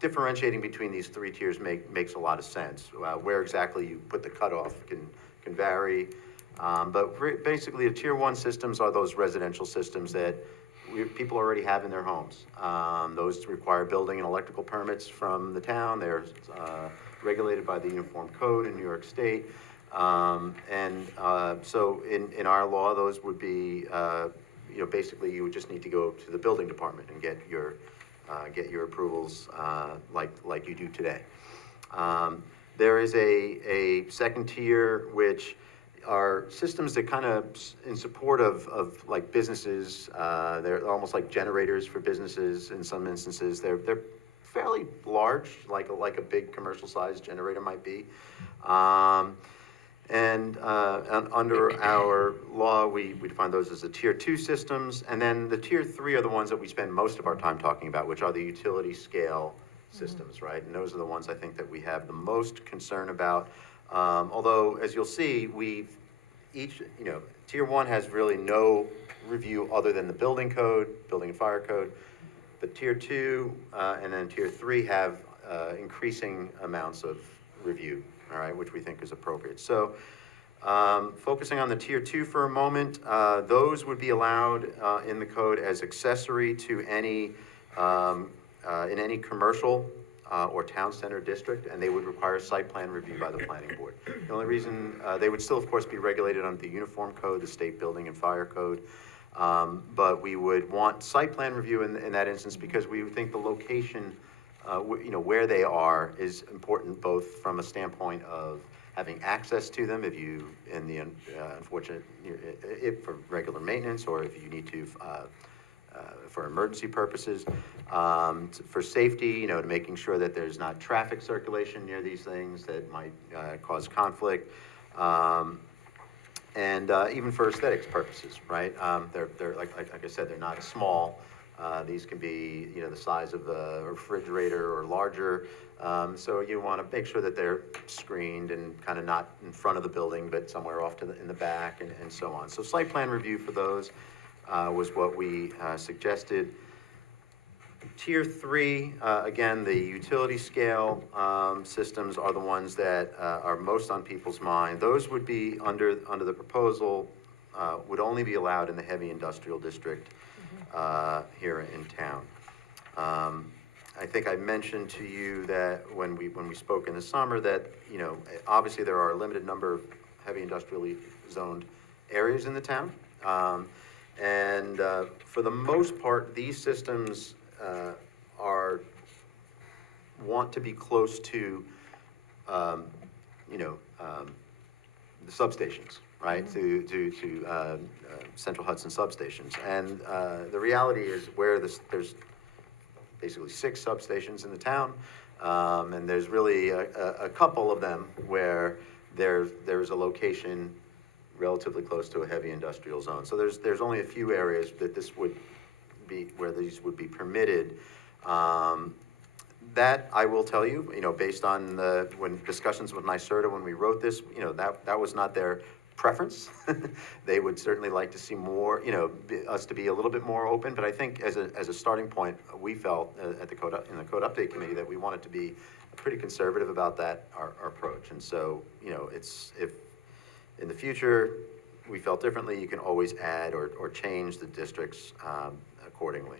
differentiating between these 3 tiers makes a lot of sense. Where exactly you put the cutoff can vary, but basically the tier 1 systems are those residential systems that people already have in their homes. Those require building and electrical permits from the town. They're regulated by the Uniform Code in New York State. So in our law, those would be, basically you would just need to go to the building department and get your approvals, like you do today. There is a second tier, which are systems that kind of in support of like businesses. They're almost like generators for businesses in some instances. They're fairly large, like a big commercial sized generator might be. Under our law, we define those as the tier 2 systems, and then the tier 3 are the ones that we spend most of our time talking about, which are the utility scale systems, right? And those are the ones I think that we have the most concern about. Although, as you'll see, tier 1 has really no review other than the building code, building and fire code. But tier 2 and then tier 3 have increasing amounts of review, all right, which we think is appropriate. So focusing on the tier 2 for a moment, those would be allowed in the code as accessory to any, in any commercial or town center district, and they would require site plan review by the planning board. The only reason, they would still, of course, be regulated under the Uniform Code, the State Building and Fire Code, but we would want site plan review in that instance because we would think the location, where they are is important both from a standpoint of having access to them if you, in the unfortunate, if for regular maintenance or if you need to, for emergency purposes, for safety, to making sure that there's not traffic circulation near these things that might cause conflict, and even for aesthetics purposes, right? They're like I said, they're not small. These can be, the size of a refrigerator or larger. So you want to make sure that they're screened and kind of not in front of the building, but somewhere off in the back and so on. So site plan review for those was what we suggested. Tier 3, again, the utility scale systems are the ones that are most on people's mind. Those would be under the proposal, would only be allowed in the heavy industrial district here in town. I think I mentioned to you that when we spoke in the summer that, obviously there are a limited number of heavy industrially zoned areas in the town. For the most part, these systems want to be close to, the substations, right? To Central Hudson substations. And the reality is where there's basically 6 substations in the town, and there's really a couple of them where there's a location relatively close to a heavy industrial zone. So there's only a few areas that this would be, where these would be permitted. That I will tell you, based on when discussions with NYSERDA when we wrote this, that was not their preference. They would certainly like to see more, us to be a little bit more open. But I think as a starting point, we felt in the code update committee that we wanted to be pretty conservative about that our approach. And so, if in the future we felt differently, you can always add or change the districts accordingly.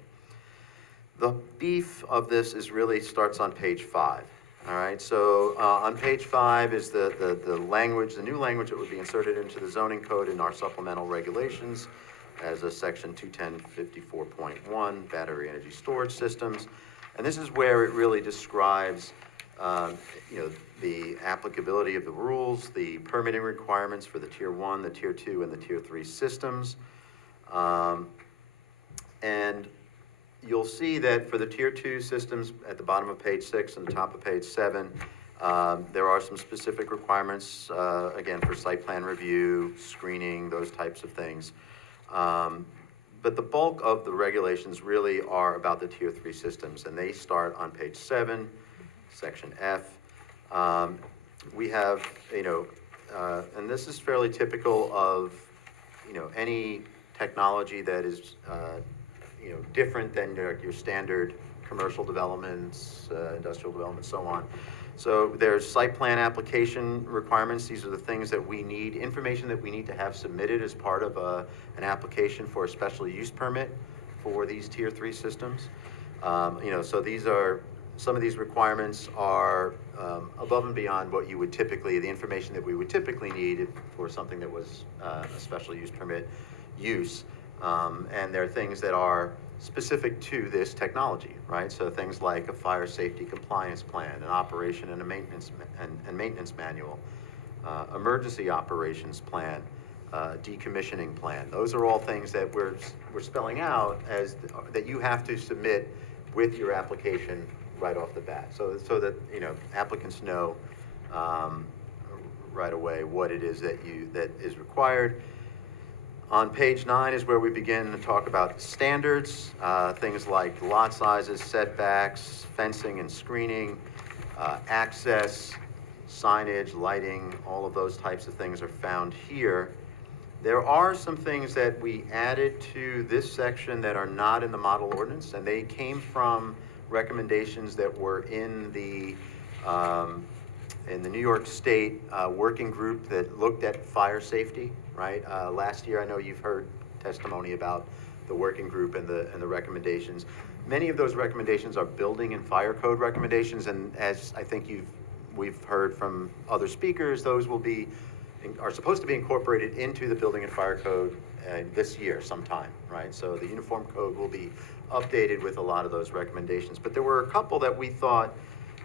The beef of this really starts on page 5. All right, so on page 5 is the language, the new language that would be inserted into the zoning code in our supplemental regulations as a section 21054.1, battery energy storage systems. And this is where it really describes you know, the applicability of the rules, the permitting requirements for the Tier 1, the Tier 2, and the Tier 3 systems. And you'll see that for the Tier 2 systems, at the bottom of page 6 and the top of page 7, there are some specific requirements, again, for site plan review, screening, those types of things. But the bulk of the regulations really are about the Tier 3 systems, and they start on page 7, section F. We have, you know, and this is fairly typical of, you know, any technology that is, you know, different than your standard commercial developments, industrial developments, so on. So there's site plan application requirements. These are the things that we need, information that we need to have submitted as part of an application for a special use permit for these Tier 3 systems. You know, so these are, some of these requirements are above and beyond what you would typically, the information that we would typically need for something that was a special use permit use. And there are things that are specific to this technology, right? So things like a fire safety compliance plan, an operation and a maintenance maintenance manual, emergency operations plan, decommissioning plan. Those are all things that we're spelling out as that you have to submit with your application right off the bat, so that, you know, applicants know right away what it is that is required. On page 9 is where we begin to talk about standards, things like lot sizes, setbacks, fencing and screening, access, signage, lighting, all of those types of things are found here. There are some things that we added to this section that are not in the model ordinance, and they came from recommendations that were in the New York State working group that looked at fire safety, right? Last year, I know you've heard testimony about the working group and the recommendations. Many of those recommendations are building and fire code recommendations, and as I think we've heard from other speakers, those are supposed to be incorporated into the building and fire code this year sometime, right? So the uniform code will be updated with a lot of those recommendations. But there were a couple that we thought,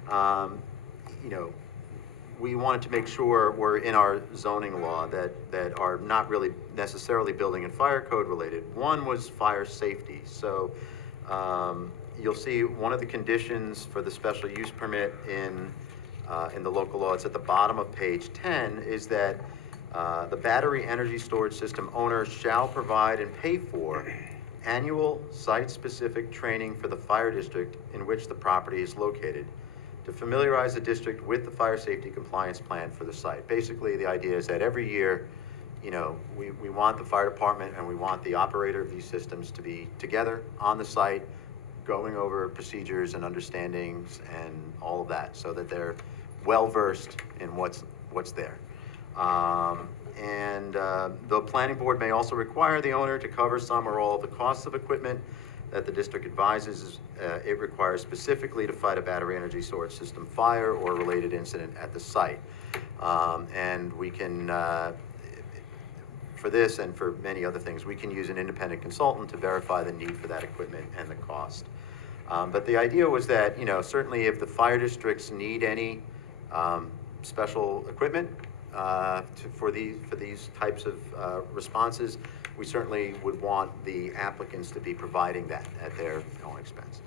you know, we wanted to make sure were in our zoning law that are not really necessarily building and fire code related. One was fire safety. So you'll see one of the conditions for the special use permit in the local law, it's at the bottom of page 10, is that the battery energy storage system owner shall provide and pay for annual site-specific training for the fire district in which the property is located to familiarize the district with the fire safety compliance plan for the site. Basically, the idea is that every year, you know, we want the fire department and we want the operator of these systems to be together on the site, going over procedures and understandings and all of that, so that they're well-versed in what's there. The planning board may also require the owner to cover some or all of the costs of equipment that the district advises it requires specifically to fight a battery energy storage system fire or related incident at the site. And we can, for this and for many other things, we can use an independent consultant to verify the need for that equipment and the cost. But the idea was that, you know, certainly if the fire districts need any special equipment for these types of responses, we certainly would want the applicants to be providing that at their own expense.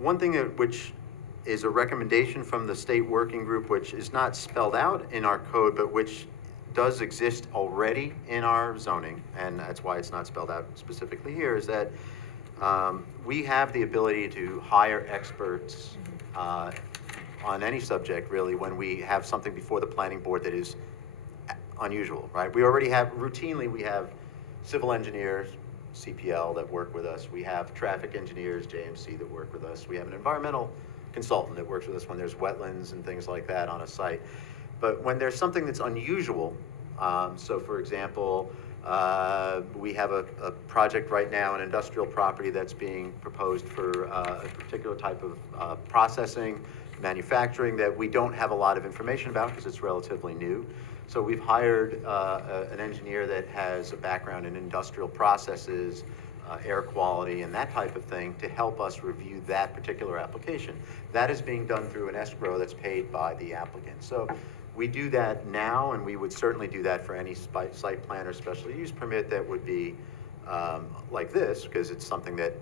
One thing which is a recommendation from the state working group, which is not spelled out in our code, but which does exist already in our zoning, and that's why it's not spelled out specifically here, is that we have the ability to hire experts on any subject, really, when we have something before the planning board that is unusual, right? We already have, routinely, we have civil engineers, CPL, that work with us. We have traffic engineers, JMC, that work with us. We have an environmental consultant that works with us when there's wetlands and things like that on a site. But when there's something that's unusual, so for example, we have a project right now, an industrial property that's being proposed for a particular type of processing, manufacturing that we don't have a lot of information about because it's relatively new. So we've hired an engineer that has a background in industrial processes, air quality and that type of thing to help us review that particular application. That is being done through an escrow that's paid by the applicant. So we do that now, and we would certainly do that for any site plan or special use permit that would be like this, because it's something that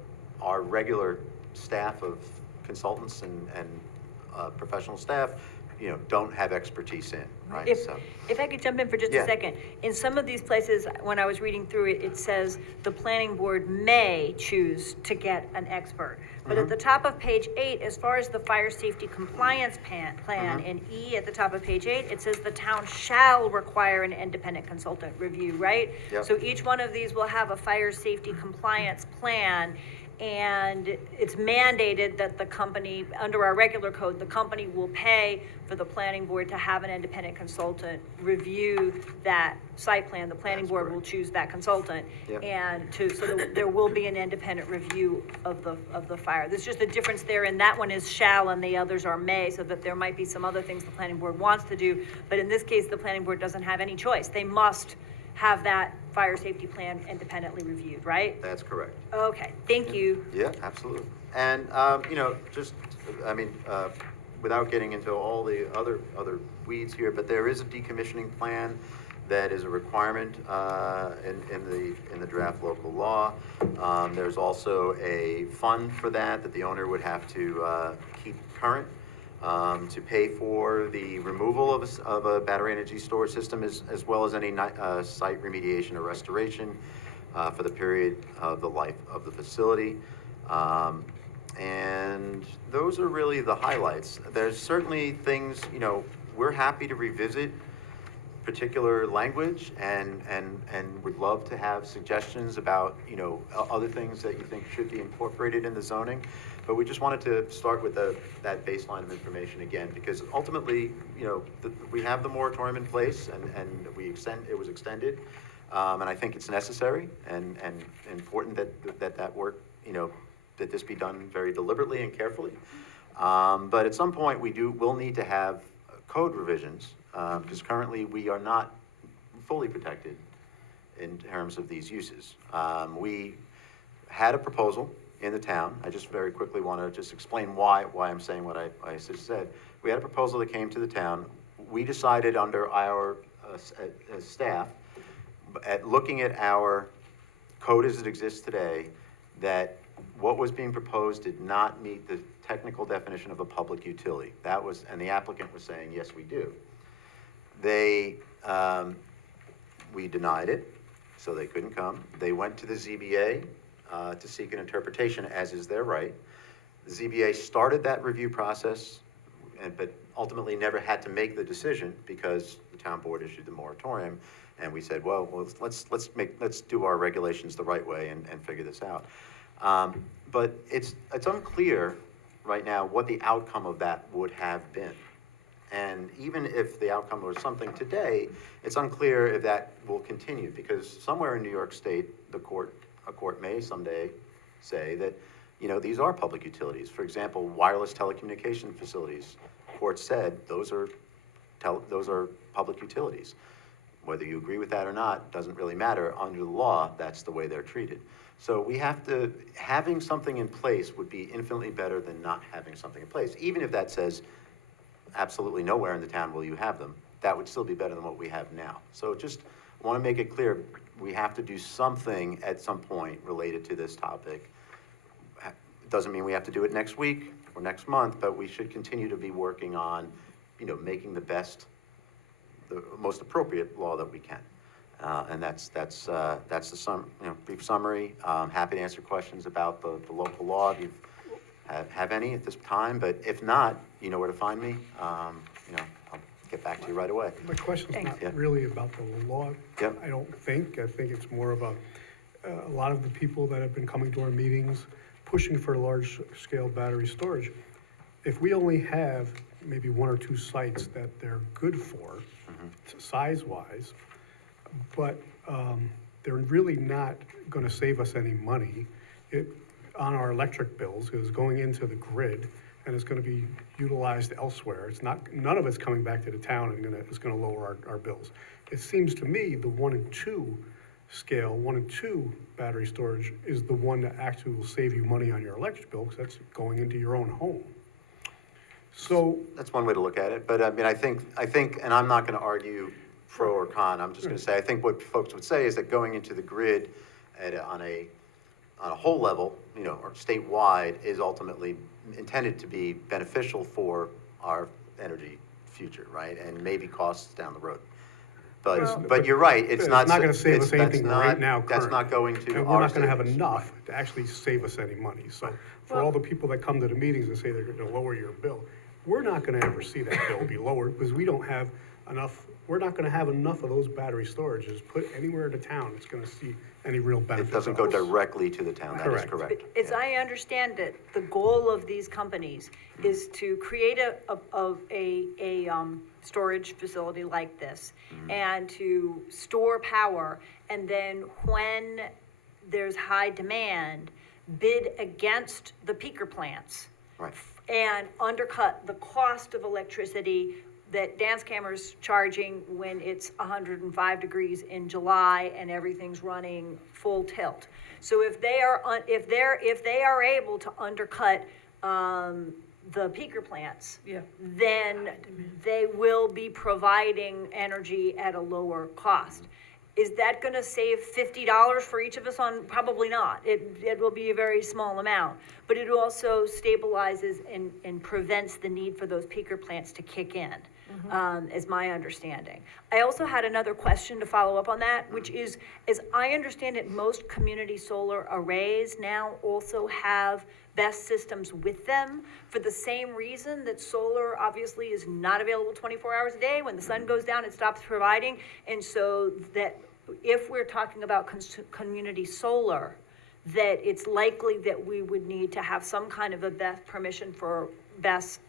our regular staff of consultants and professional staff, you know, don't have expertise in, right? If I could jump in for just Yeah. a second. In some of these places, when I was reading through it, it says the planning board may choose to get an expert. But at the top of page 8, as far as the fire safety compliance plan, in E at the top of page 8, it says the town shall require an independent consultant review, right? Yep. So each one of these will have a fire safety compliance plan, and it's mandated that the company, under our regular code, the company will pay for the planning board to have an independent consultant review that site plan. The planning That's board correct. will choose that consultant. Yep. And so that there will be an independent review of the fire. There's just a difference there, and that one is shall and the others are may, so that there might be some other things the planning board wants to do. But in this case, the planning board doesn't have any choice. They must have that fire safety plan independently reviewed, right? That's correct. Okay, thank you. Yeah, absolutely. And, you know, just, I mean, without getting into all the other weeds here, but there is a decommissioning plan that is a requirement in the draft local law. There's also a fund for that the owner would have to keep current to pay for the removal of a battery energy storage system as well as any site remediation or restoration for the period of the life of the facility. And those are really the highlights. There's certainly things, you know, we're happy to revisit particular language and would love to have suggestions about, you know, other things that you think should be incorporated in the zoning. But we just wanted to start with that baseline of information again, because ultimately, you know, we have the moratorium in place and it was extended. And I think it's necessary and important that work, you know, that this be done very deliberately and carefully. But at some point, we'll need to have code revisions, because currently we are not fully protected in terms of these uses. We had a proposal in the town. I just very quickly want to just explain why I'm saying what I just said. We had a proposal that came to the town. We decided under our staff, at looking at our code as it exists today, that what was being proposed did not meet the technical definition of a public utility. And the applicant was saying, yes, we do. We denied it, so they couldn't come. They went to the ZBA to seek an interpretation, as is their right. The ZBA started that review process, but ultimately never had to make the decision because the town board issued the moratorium. And we said, well, let's do our regulations the right way and figure this out. But it's unclear right now what the outcome of that would have been. And even if the outcome was something today, it's unclear if that will continue, because somewhere in New York State, a court may someday say that, you know, these are public utilities. For example, wireless telecommunication facilities, court said those are public utilities. Whether you agree with that or not doesn't really matter. Under the law, that's the way they're treated. So having something in place would be infinitely better than not having something in place. Even if that says absolutely nowhere in the town will you have them, that would still be better than what we have now. So just want to make it clear, we have to do something at some point related to this topic. It doesn't mean we have to do it next week or next month, but we should continue to be working on, you know, making the most appropriate law that we can. And that's the brief summary. Happy to answer questions about the local law if you have any at this time, but if not, you know where to find me. You know, I'll get back to you right away. My question's not Yeah. really about the law. Yep. I think it's more about a lot of the people that have been coming to our meetings, pushing for large-scale battery storage. If we only have maybe one or two sites that they're good for, size-wise, but they're really not gonna save us any money on our electric bills, because it's going into the grid, and it's gonna be utilized elsewhere. None of it's coming back to the town and it's gonna lower our bills. It seems to me the 1 and 2 scale, 1 and 2 battery storage is the one that actually will save you money on your electric bill, because that's going into your own home. So, That's one way to look at it, but I mean, I think, and I'm not gonna argue pro or con, I'm just gonna say, I think what folks would say is that going into the grid on a whole level, you know, or statewide, is ultimately intended to be beneficial for our energy future, right? And maybe costs down the road. But you're right, it's not gonna save us that's anything right now That's currently. not going to and we're our not gonna have savings. enough to actually save us any money. So for all the people that come to the meetings and say they're gonna lower your bill, we're not gonna ever see that bill be lowered, because we don't have enough, we're not gonna have enough of those battery storages put anywhere in the town that's gonna see any real benefit. It doesn't to go us. directly to the town, that is Correct. correct. As I understand it, the goal of these companies is to create a storage facility like this and to store power, and then when there's high demand, bid against the peaker plants Right. and undercut the cost of electricity that Danskammer's charging when it's 105 degrees in July and everything's running full tilt. So if they are able to undercut the peaker plants, Yeah. then they will be providing energy at a lower cost. Is that gonna save $50 for each of us on? Probably not. It will be a very small amount. But it also stabilizes and prevents the need for those peaker plants to kick in, is my understanding. I also had another question to follow up on that, which is, as I understand it, most community solar arrays now also have BESS systems with them, for the same reason that solar obviously is not available 24 hours a day. When the sun goes down, it stops providing. And so that if we're talking about community solar, that it's likely that we would need to have some kind of a BESS permission for BESS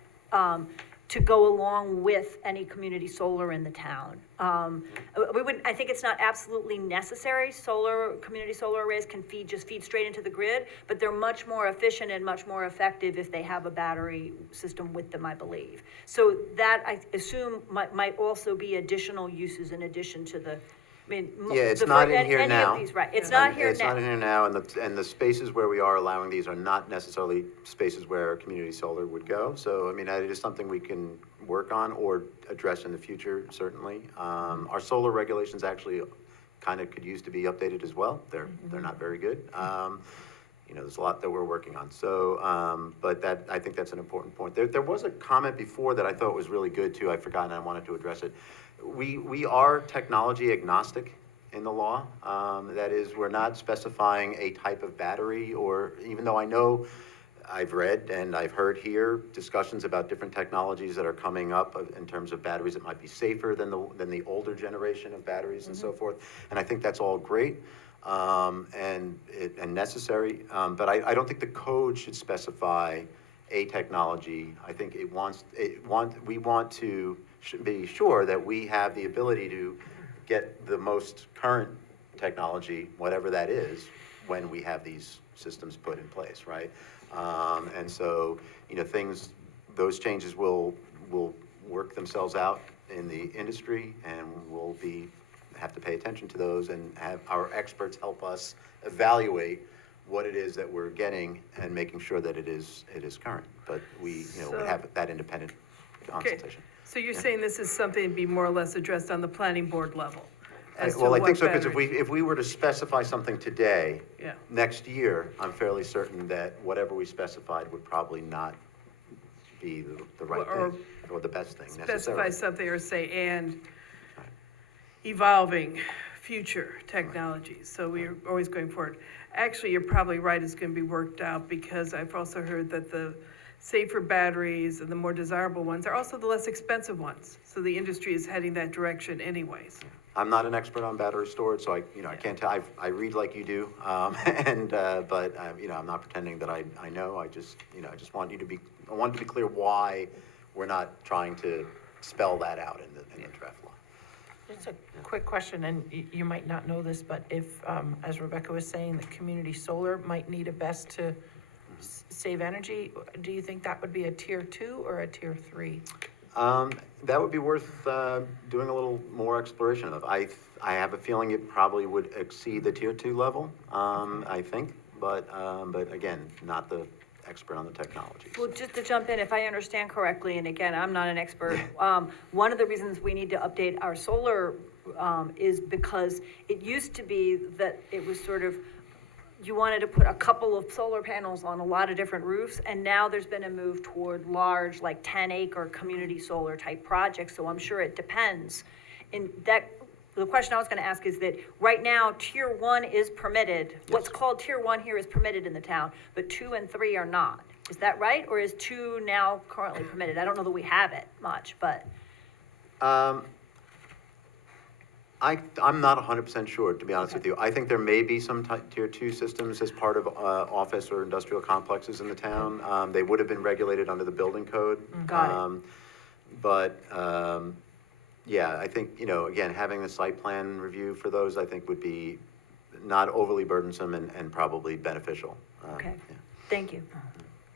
to go along with any community solar in the town. I think it's not absolutely necessary. Community solar arrays can just feed straight into the grid, but they're much more efficient and much more effective if they have a battery system with them, I believe. So that, I assume, might also be additional uses in addition to the, I mean. Yeah, it's not in any here of now. these, right, it's not here It's not in now. here now, and the spaces where we are allowing these are not necessarily spaces where community solar would go. So, I mean, it is something we can work on or address in the future, certainly. Our solar regulations actually kind of could use to be updated as well. They're not very good. You know, there's a lot that we're working on. So, but I think that's an important point. There was a comment before that I thought was really good too. I forgot and I wanted to address it. We are technology agnostic in the law. That is, we're not specifying a type of battery, or even though I know I've read and I've heard here discussions about different technologies that are coming up in terms of batteries that might be safer than the older generation of batteries and so forth. And I think that's all great and necessary. But I don't think the code should specify a technology. I think we want to be sure that we have the ability to get the most current technology, whatever that is, when we have these systems put in place, right? And so, you know, those changes will work themselves out in the industry, and we'll have to pay attention to those and have our experts help us evaluate what it is that we're getting and making sure that it is current. But we, you know, would have that independent consultation. So you're saying this is something to be more or less addressed on the planning board level? as to Well, I what think so, because battery- if we were to specify something today, Yeah. next year, I'm fairly certain that whatever we specified would probably not be the right Or thing, or the best thing Specify necessarily. something or say, and evolving future technologies, so we're always going forward. Actually, you're probably right, it's gonna be worked out, because I've also heard that the safer batteries and the more desirable ones are also the less expensive ones, so the industry is heading that direction anyways. I'm not an expert on battery storage, so I can't tell, I read like you do, but, I'm not pretending that I know, I just want I want to be clear why we're not trying to spell that out in the draft law. Just a quick question, and you might not know this, but if, as Rebecca was saying, the community solar might need a BESS to save energy, do you think that would be a tier 2 or a tier 3? That would be worth, doing a little more exploration of. I have a feeling it probably would exceed the tier 2 level, I think, but again, not the expert on the technology. Well, just to jump in, if I understand correctly, and again, I'm not an expert, one of the reasons we need to update our solar, is because it used to be that it was sort of, you wanted to put a couple of solar panels on a lot of different roofs, and now there's been a move toward large, like 10-acre community solar type projects, so I'm sure it depends. And that, the question I was gonna ask is that, right now, tier 1 is permitted. What's called tier 1 here is permitted in the town, but 2 and 3 are not. Is that right, or is 2 now currently permitted? I don't know that we have it much, but. I'm not 100% sure, to be honest with you. I think there may be some tier 2 systems as part of office or industrial complexes in the town. They would have been regulated under the building code. Got it. But, yeah, I think, again, having the site plan review for those, I think would be not overly burdensome and probably beneficial. Okay, Yeah. thank you.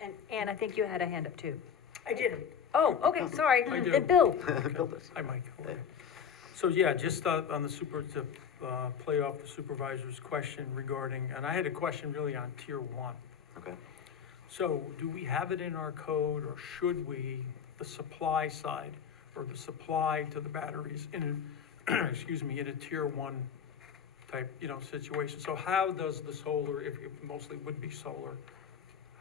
And Ann, I think you had a hand up too. I did. Oh, okay, sorry. I do. Then Bill. Bill does. Hi, Mike. So, yeah, just on the to play off the supervisor's question regarding, and I had a question really on tier 1. Okay. So do we have it in our code, or should we, the supply side, or the supply to the batteries in a, excuse me, in a tier 1 type, situation? So how does the solar, if it mostly would be solar,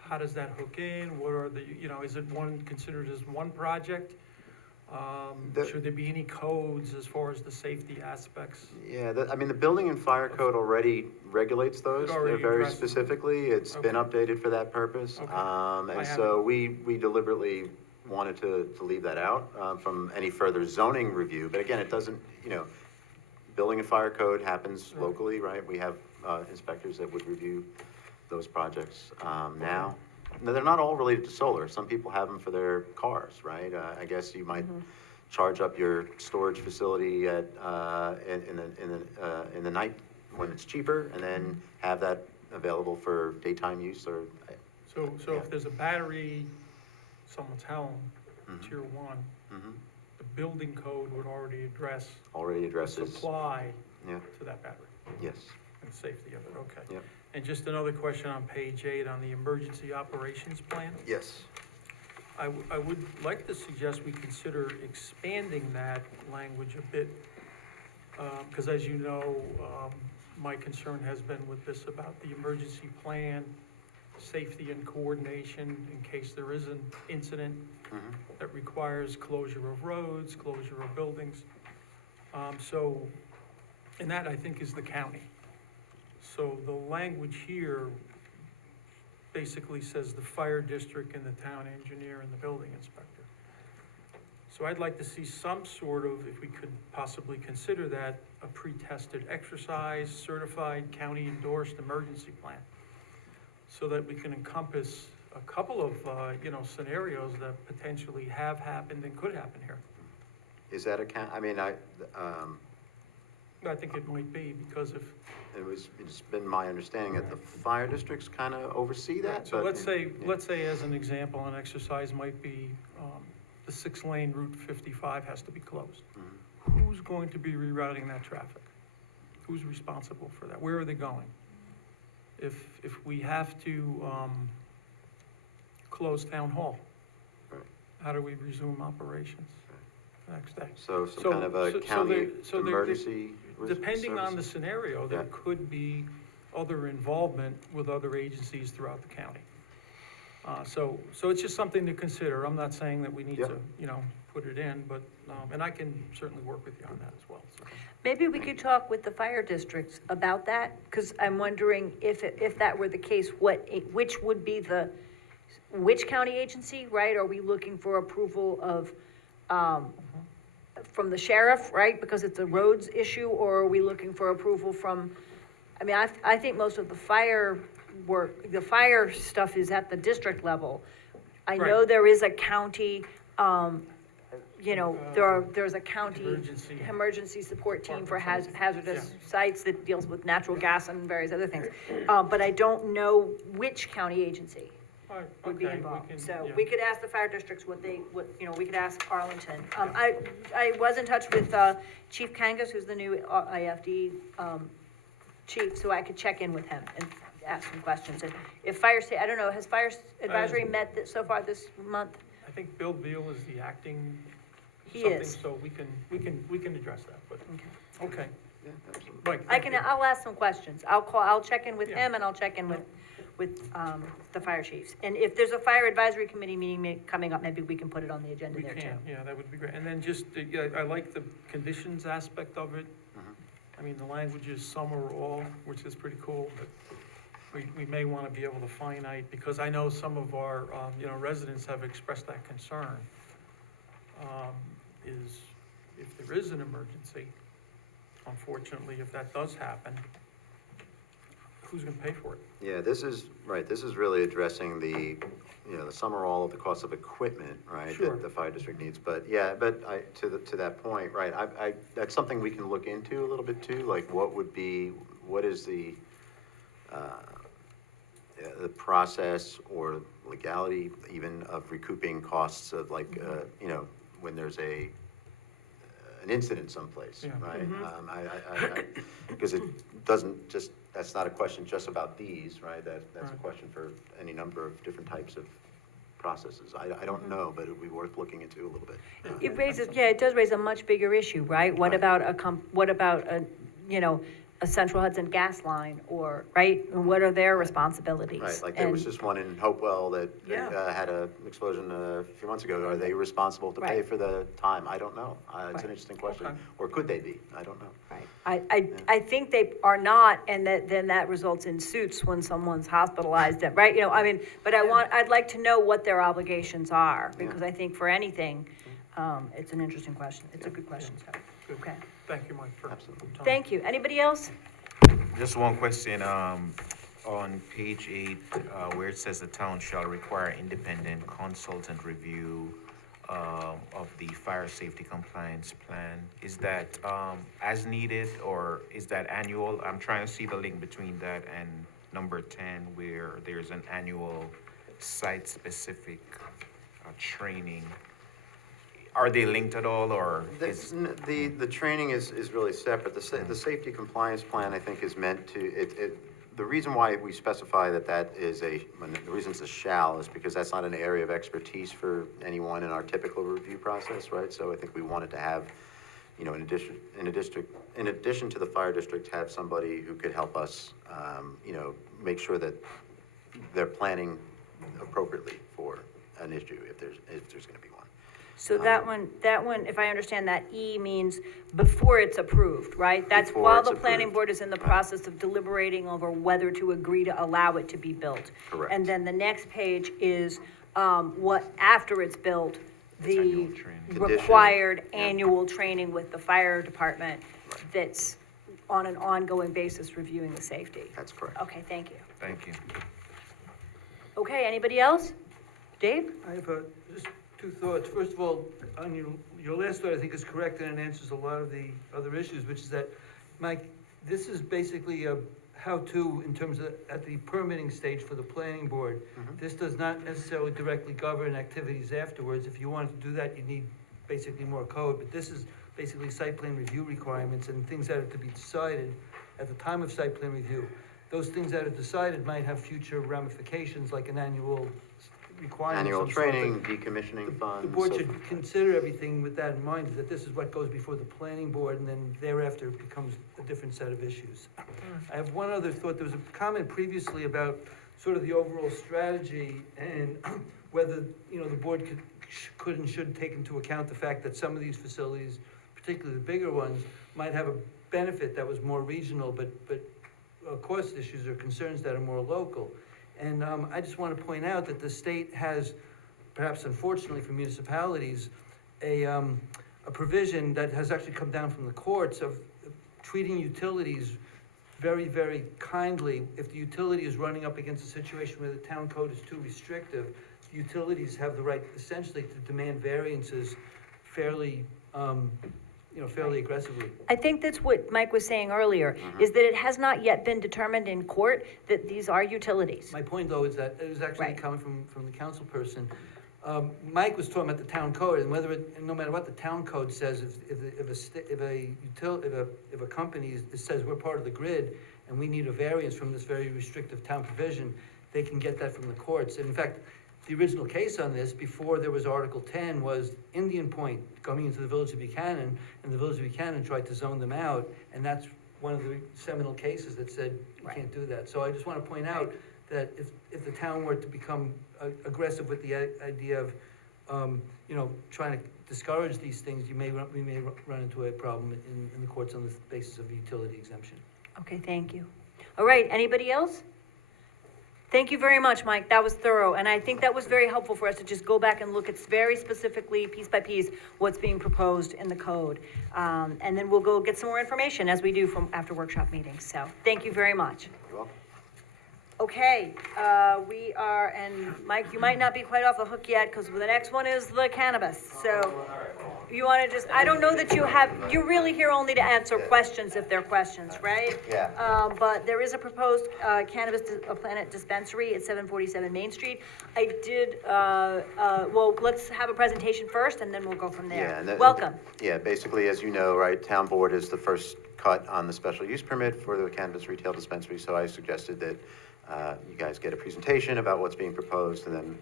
how does that hook in? What are the, is it considered as one project? Should there be any codes as far as the safety aspects? Yeah, the building and fire code already regulates those. It already They're very addresses them. specifically. It's been updated for that purpose. Okay. And I so we deliberately wanted to leave that out from any further zoning review. But again, it doesn't, building and fire code happens locally, right? We have inspectors that would review those projects now. No, they're not all related to solar. Some people have them for their cars, right? I guess you might charge up your storage facility at in the night when it's cheaper, and then have that available for daytime use. Or So Yeah. if there's a battery, someone's home, tier 1, the building code would already address already the addresses. supply Yeah. to that battery Yes. and safety of it, okay. Yep. And just another question on page 8 on the emergency operations plan. Yes. I would like to suggest we consider expanding that language a bit, because as you know, my concern has been with this about the emergency plan, safety and coordination in case there is an incident that requires closure of roads, closure of buildings. And that, I think, is the county. So the language here basically says the fire district and the town engineer and the building inspector. So I'd like to see some sort of, if we could possibly consider that, a pre-tested exercise, certified, county-endorsed emergency plan, so that we can encompass a couple of, scenarios that potentially have happened and could happen here. Is that I think it might be, because if, it's been my understanding that the fire districts kind of oversee that. so but- let's say as an example, an exercise might be, the 6-lane Route 55 has to be closed. Who's going to be rerouting that traffic? Who's responsible for that? Where are they going? If we have to, close town hall, Right. how do we resume operations the next day? So some kind of a county emergency. Depending on the service? scenario, there Yeah. could be other involvement with other agencies throughout the county. So it's just something to consider. I'm not saying that we need Yeah. to, put it in, but, and I can certainly work with you on that as well, so. Maybe we could talk with the fire districts about that, because I'm wondering if that were the case, which would be which county agency, right? Are we looking for approval of, from the sheriff, right, because it's a roads issue, or are we looking for approval from, I think most of the fire stuff is at the district level. I know Right. there is a county, there's a county emergency support team for hazardous sites that deals with natural gas and various other things. But I don't know which county agency. All right, would be okay, we involved. can- So yeah. we could ask the fire districts we could ask Arlington. I was in touch with, Chief Kangas, who's the new IFD, chief, so I could check in with him and ask some questions. And if I don't know, has fire advisory met so far this month? I think Bill Beal is the acting He something, is. so we can address that, but, okay. Yeah, absolutely. Mike, I thank can, you. I'll ask some questions. I'll check in with Yeah. him and I'll check in with the fire chiefs. And if there's a fire advisory committee meeting coming up, maybe we can put it on the agenda We there too. can, yeah, that would be great. And then just, yeah, I like the conditions aspect of it. I mean, the language is some or all, which is pretty cool, but we may want to be able to finite, because I know some of our, residents have expressed that concern. Is if there is an emergency, unfortunately, if that does happen, who's gonna pay for it? Yeah, this is really addressing the sum or all of the cost of equipment, right? Sure. That the fire district needs, but to that point, right, that's something we can look into a little bit too, like what is the process or legality even of recouping costs of when there's an incident someplace, Yeah. right? Because it doesn't just, that's not a question just about these, right? That's a Right. question for any number of different types of processes. I don't know, but it'd be worth looking into a little bit. It does raise a much bigger issue, right? What about a Central Hudson gas line, or, right? What are their responsibilities? Right, like there was And- just one in Hopewell that Yeah. had an explosion a few months ago. Are they responsible to pay Right. for the time? I don't know. It's Right. an interesting question. Okay. Or could they be? I don't know. Right. I think they are not, and then that results in suits when someone's hospitalized, right? But I'd like to know what their obligations are, because I think for anything, it's an interesting question. It's a good question, so, Good. okay. Thank you, Mike, for Absolutely. your time. Thank you. Anybody else? Just one question, on page 8, where it says the town shall require independent consultant review, of the fire safety compliance plan. Is that, as needed, or is that annual? I'm trying to see the link between that and number 10, where there's an annual site-specific, training. Are they linked at all, or is? The training is really separate. The safety compliance plan, I think, is meant to, the reason why we specify that is the reason it's a shall is because that's not an area of expertise for anyone in our typical review process, right? So I think we wanted to have, in addition to the fire district, have somebody who could help us, make sure that they're planning appropriately for an issue if there's gonna be one. So that one, if I understand that, E means before it's approved, right? That's Before while it's the planning approved. board is in the process of deliberating over whether to agree to allow it to be built. Correct. And then the next page is, what, after it's built, the annual training. Condition. required Yeah. annual training with the fire department that's on an ongoing basis reviewing the safety. That's correct. Okay, thank you. Thank you. Okay, anybody else? Dave? I have just two thoughts. First of all, on your last thought, I think is correct, and it answers a lot of the other issues, which is that, Mike, this is basically a how-to in terms of at the permitting stage for the planning board. This does not necessarily directly govern activities afterwards. If you wanted to do that, you need basically more code, but this is basically site plan review requirements and things that are to be decided at the time of site plan review. Those things that are decided might have future ramifications, like an annual requirement. Annual training, decommissioning funds. The board so should forth. consider everything with that in mind, is that this is what goes before the planning board, and then thereafter it becomes a different set of issues. I have one other thought. There was a comment previously about sort of the overall strategy and whether, the board could and should take into account the fact that some of these facilities, particularly the bigger ones, might have a benefit that was more regional, but cost issues or concerns that are more local. And I just want to point out that the state has, perhaps unfortunately for municipalities, a provision that has actually come down from the courts of treating utilities very, very kindly. If the utility is running up against a situation where the town code is too restrictive, utilities have the right essentially to demand variances fairly fairly aggressively. I think that's what Mike was saying earlier, is that it has not yet been determined in court that these are utilities. My point, though, is that it was actually Right. coming from the council person. Mike was talking about the town code, and no matter what the town code says, if a company says we're part of the grid, and we need a variance from this very restrictive town provision, they can get that from the courts. And in fact, the original case on this, before there was Article 10, was Indian Point coming into the village of Buchanan, and the village of Buchanan tried to zone them out, and that's one of the seminal cases that said you can't do that. So I just want to point out that if the town were to become aggressive with the idea of, trying to discourage these things, we may run into a problem in the courts on the basis of the utility exemption. Okay, thank you. All right, anybody else? Thank you very much, Mike. That was thorough, and I think that was very helpful for us to just go back and look at very specifically, piece by piece, what's being proposed in the code. And then we'll go get some more information, as we do from after workshop meetings. So, thank you very much. You're welcome. Okay, we are, and Mike, you might not be quite off the hook yet, because the next one is the cannabis. So, you want to just, I don't know that you're really here only to answer questions if they're questions, right? Yeah. But there is a proposed cannabis Planet dispensary at 747 Main Street. I did, well, let's have a presentation first, and then we'll go from Yeah, there. and Welcome. Yeah, basically, as you know, right, town board is the first cut on the special use permit for the cannabis retail dispensary, so I suggested that you guys get a presentation about what's being proposed and then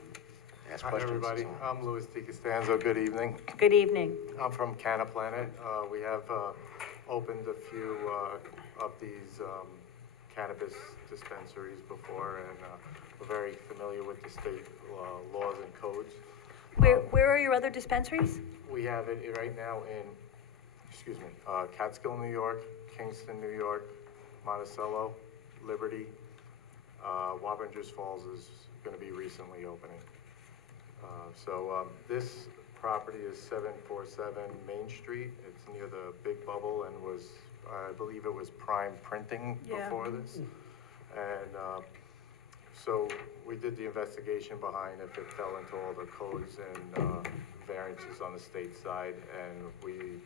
ask Hi, questions. everybody. I'm Louis Di Costanzo. Good evening. Good evening. I'm from Planet. We have opened a few of these cannabis dispensaries before, and we're very familiar with the state laws and codes. Where are your other dispensaries? We have it right now in, Catskill, New York, Kingston, New York, Monticello, Liberty. Wabengers Falls is going to be recently opening. This property is 747 Main Street. It's near the Big Bubble and I believe it was Prime Printing before this. And so we did the investigation behind if it fell into all the codes and variances on the state side. And we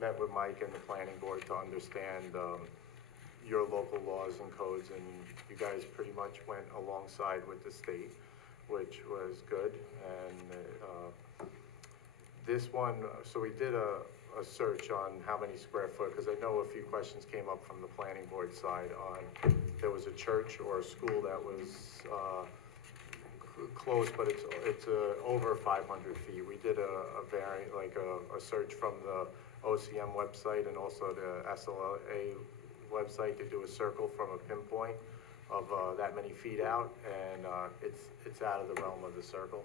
met with Mike and the planning board to understand your local laws and codes, and you guys pretty much went alongside with the state, which was good. And this one, so we did a search on how many square foot, because I know a few questions came up from the planning board side on there was a church or a school that was close, but it's over 500 feet. We did a search from the OCM website and also the SLA website to do a circle from a pinpoint of that many feet out, and it's out of the realm of the circle.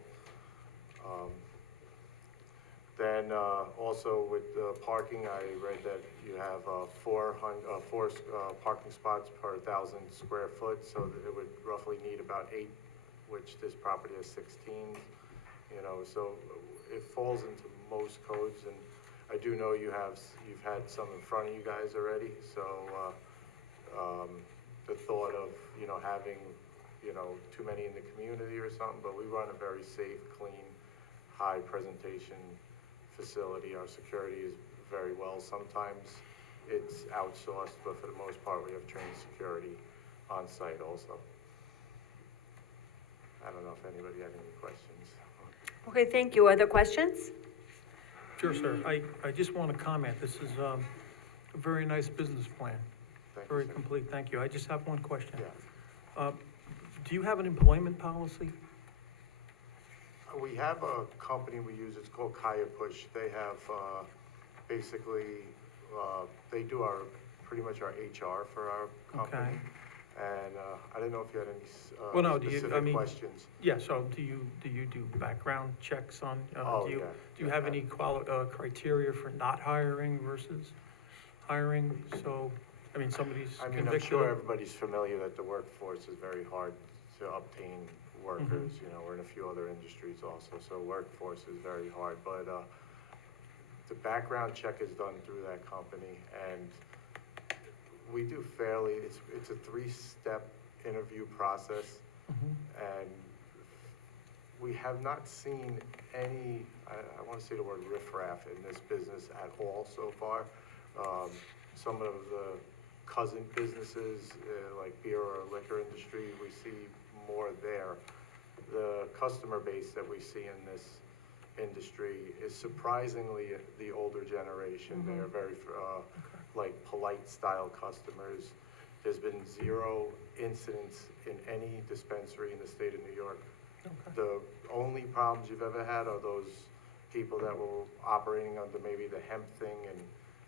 Then also with the parking, I read that you have four parking spots per 1,000 square foot, so that it would roughly need about 8, which this property has 16. So it falls into most codes, and I do know you've had some in front of you guys already. So the thought of having too many in the community or something, but we run a very safe, clean, high presentation facility. Our security is very well. Sometimes it's outsourced, but for the most part, we have trained security on site also. I don't know if anybody had any questions. Okay, thank you. Other questions? Sure, sir. I just want to comment. This is a very nice business plan. Thank you, Very sir. complete. Thank you. I just have one question. Yeah. Do you have an employment policy? We have a company we use, it's called Kaya Push. They have, basically, they do pretty much our HR for our company. Okay. And, I don't know if you had any, Well, no, do you, specific questions. Yeah, so do you do background checks on, Oh, do yeah. you have any criteria for not hiring versus hiring? So, somebody's I mean, convicted. I'm sure everybody's familiar that the workforce is very hard to obtain workers. We're in a few other industries also, so workforce is very hard. But the background check is done through that company, and we do it's a 3-step interview process, and we have not seen any, I want to say the word riffraff in this business at all so far. Some of the cousin businesses, like beer or liquor industry, we see more there. The customer base that we see in this industry is surprisingly the older generation. They're very, like polite style customers. There's been 0 incidents in any dispensary in the state of New York. The only problems you've ever had are those people that were operating under maybe the hemp thing and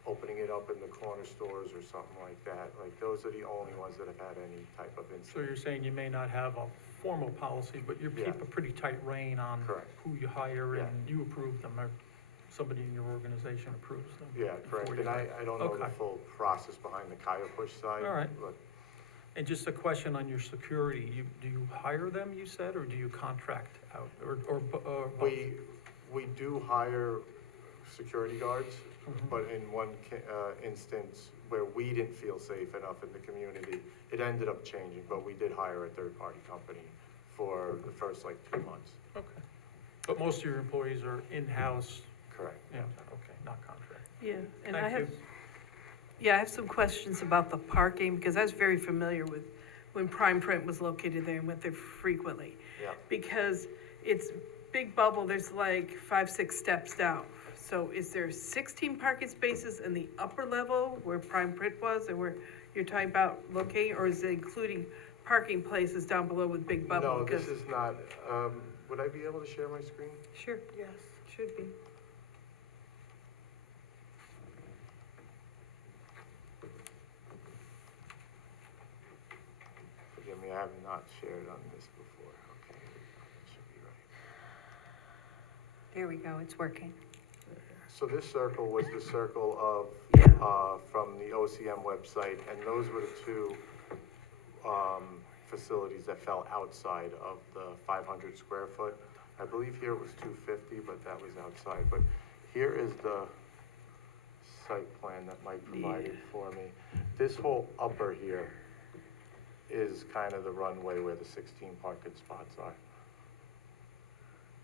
opening it up in the corner stores or something like that. Like, those are the only ones that have had any type of So incident. you're saying you may not have a formal policy, but you keep Yeah. a pretty tight rein on Correct. who you hire Yeah. and you approve them, or somebody in your organization approves them? Yeah, correct. before you And hire. I don't know the Okay. full process behind the Kaya Push side. All right. But And just a question on your security, do you hire them, you said, or do you contract out, or both? we do hire security guards, Mhm. but in one instance where we didn't feel safe enough in the community, it ended up changing, but we did hire a third-party company for the first like 2 months. Okay. But most of your employees are in-house, Correct. yeah, okay, not contract. Yeah, and I Thank have, you. yeah, I have some questions about the parking, because I was very familiar with when Prime Print was located there and went there frequently. Yeah. Because it's big bubble, there's like 5, 6 steps down. So is there 16 parking spaces in the upper level where Prime Print was and where you're talking about locating, or is it including parking places down below with big bubble? No, this Because- is not, would I be able to share my screen? Sure, yes, should be. Forgive me, I have not shared on this before. Okay, it should be right. There we go, it's working. So this circle was the circle of, Yeah. from the OCM website, and those were the 2 facilities that fell outside of the 500 square foot. I believe here it was 250, but that was outside. But here is the site plan that Mike provided for me. This whole upper here is kind of the runway where the 16 parking spots are.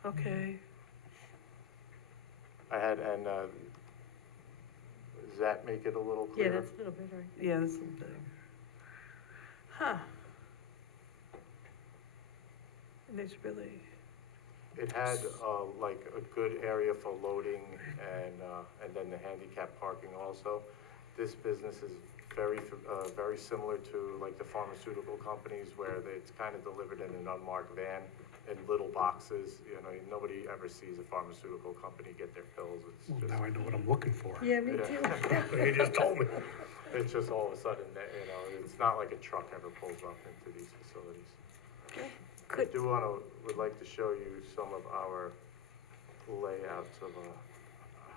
Okay, I had, and, does that make it a little yeah, clearer? that's a little bit, right? Yeah, that's a little bit. Huh. And there's really, It had, like a good area for loading and then the handicap parking also. This business is very similar to like the pharmaceutical companies where it's kind of delivered in an unmarked van in little boxes. You know, nobody ever sees a pharmaceutical company get their pills. It's Well, just, now I know what I'm looking for. yeah, me Yeah. too. You just told me. it's just all of a sudden, you know, it's not like a truck ever pulls up into these facilities. I would like to show you some of our layouts of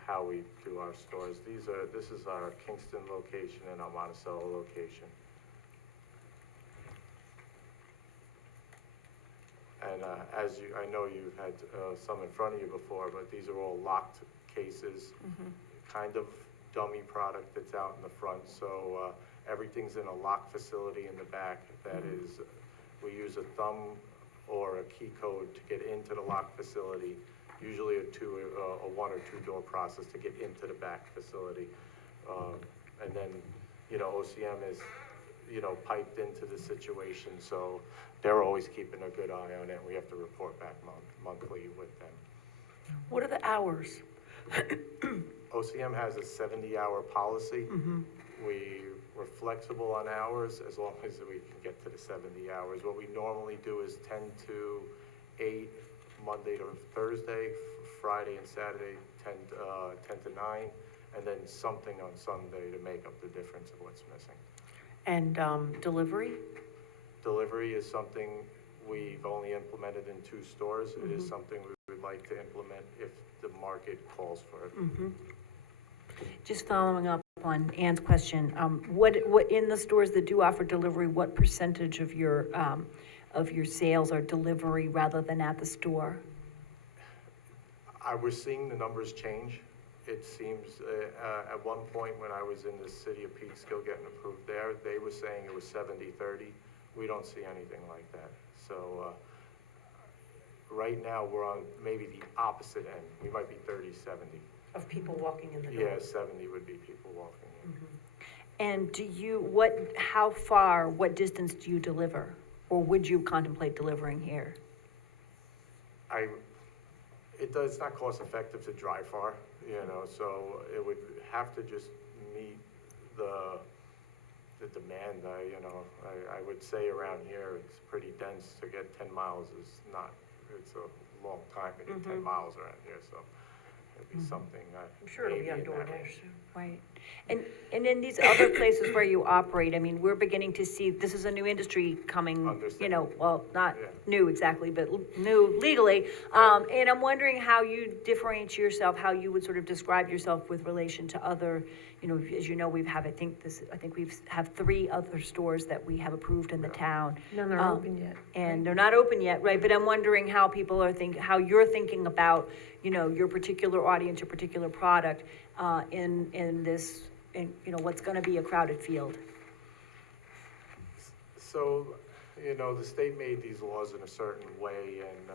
how we do our stores. This is our Kingston location and our Monticello location. And I know you've had some in front of you before, but these are all locked cases, kind of dummy product that's out in the front. So everything's in a locked facility in the back. That is, we use a thumb or a key code to get into the locked facility, usually a 1 or 2 door process to get into the back facility. And then, you know, OCM is, you know, piped into the situation, so they're always keeping a good eye on it. We have to report back monthly with them. What are the hours? OCM has a 70-hour policy. We're flexible on hours as long as we can get to the 70 hours. What we normally do is 10 to 8, Monday to Thursday, Friday and Saturday, 10 to 9, and then something on Sunday to make up the difference of what's missing. And delivery? Delivery is something we've only implemented in 2 stores. It is something we would like to implement if the market calls for it. Just following up on Ann's question, what in the stores that do offer delivery, what percentage of your sales are delivery rather than at the store? We're seeing the numbers change. It seems, at one point when I was in the city of Peekskill getting approved there, they were saying it was 70-30. We don't see anything like that. So, right now, we're on maybe the opposite end. We might be 30-70. Of people walking in the door? Yeah, 70 would be people walking in. And do you, what distance do you deliver? Or would you contemplate delivering here? It's not cost effective to drive far, so it would have to just meet the demand. I would say around here, it's pretty dense. To get 10 miles it's a long time to get 10 miles around here, so it'd be something. I'm sure it'll be on DoorDash soon. Right. And in these other places where you operate, I mean, we're beginning to see, this is a new industry coming, well, not new exactly, but new legally. And I'm wondering how you differentiate yourself, how you would sort of describe yourself with relation to other, as you know, we have 3 other stores that we have approved in the town. None are open yet. And they're not open yet, right? But I'm wondering how people are how you're thinking about, your particular audience, your particular product, in this, what's gonna be a crowded field. So, the state made these laws in a certain way, and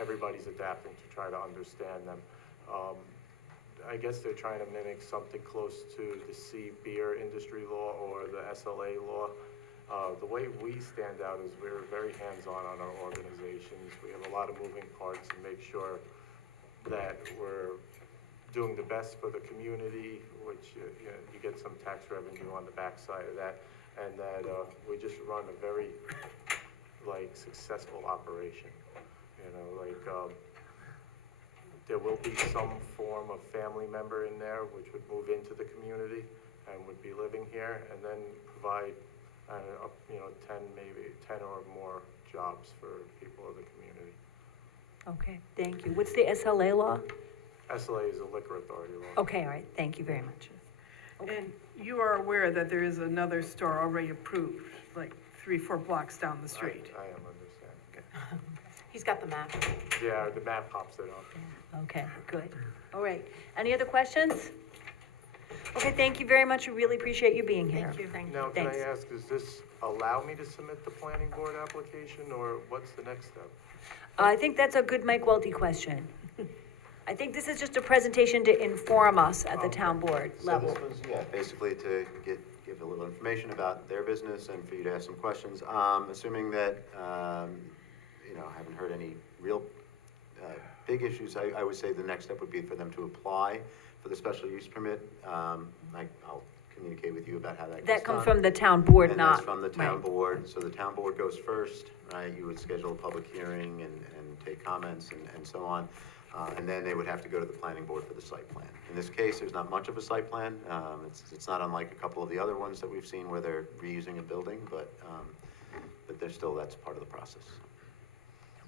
everybody's adapting to try to understand them. I guess they're trying to mimic something close to the beer industry law or the SLA law. The way we stand out is we're very hands-on on our organizations. We have a lot of moving parts and make sure that we're doing the best for the community, which you get some tax revenue on the backside of that, and that we just run a very successful operation. There will be some form of family member in there which would move into the community and would be living here, and then provide 10 or more jobs for people of the community. Okay, thank you. What's the SLA law? SLA is a liquor authority law. Okay, all right, thank you very much. Okay. And you are aware that there is another store already approved, like 3-4 blocks down the street? I am understanding. He's got the map. Yeah, the map pops it up. Okay, good. All right. Any other questions? Okay, thank you very much. We really appreciate you being here. Thank you. Now, can I Thanks. ask, does this allow me to submit the planning board application, or what's the next step? I think that's a good Mike Welty question. I think this is just a presentation to inform us at the town board level. So this was, basically to give a little information about their business and for you to ask some questions. Assuming that, I haven't heard any real big issues, I would say the next step would be for them to apply for the special use permit. I'll communicate with you about how that gets done. That comes from the town board, And not. that's from the town right. board. So the town board goes first, right? You would schedule a public hearing and take comments and so on. And then they would have to go to the planning board for the site plan. In this case, there's not much of a site plan. It's not unlike a couple of the other ones that we've seen where they're reusing a building, but there's still, that's part of the process.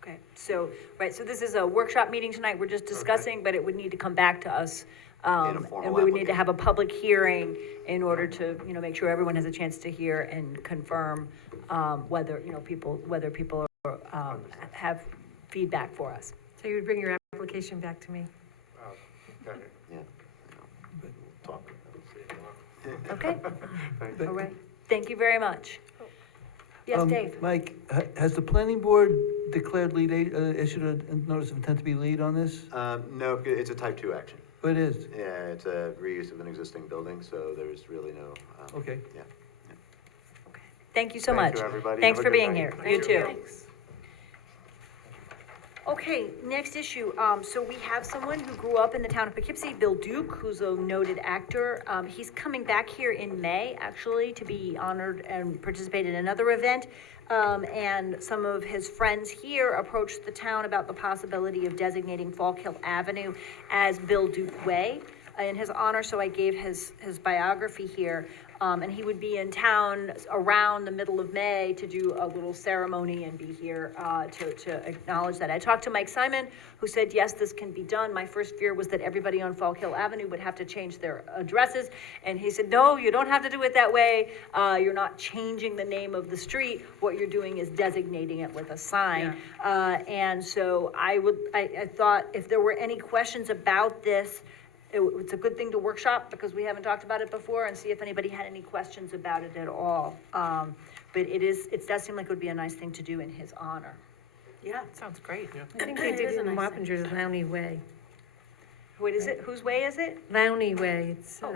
Okay, so this is a workshop meeting tonight. We're just discussing, but it would need to come back to us. And we would need to have a public hearing in order to, make sure everyone has a chance to hear and confirm, whether people have feedback for us. So you would bring your application back to me? Okay. Yeah. Talk. Okay, all right. Thank you very much. Yes, Dave? Mike, has the planning board declared issued a notice of intent to be lead on this? No, it's a type 2 action. Oh, it is? Yeah, it's a reuse of an existing building, so there's really no, Okay. yeah. Thank you so Thank much. you, everybody. Thanks Have a for good being night. here. You too. Thanks. Okay, next issue. So we have someone who grew up in the town of Poughkeepsie, Bill Duke, who's a noted actor. He's coming back here in May, actually, to be honored and participate in another event. And some of his friends here approached the town about the possibility of designating Fallkill Avenue as Bill Duke Way in his honor, so I gave his biography here. And he would be in town around the middle of May to do a little ceremony and be here to acknowledge that. I talked to Mike Simon, who said, yes, this can be done. My first fear was that everybody on Fallkill Avenue would have to change their addresses. And he said, no, you don't have to do it that way. You're not changing the name of the street. What you're doing is designating it with a sign. Yeah. And so I thought if there were any questions about this, it's a good thing to workshop because we haven't talked about it before and see if anybody had any questions about it at all. But it does seem like it would be a nice thing to do in his honor. Yeah, sounds great. I think they did it in Wappingers, Lowney Way. What is it? Whose way is it? Lowney Way, it's, Oh.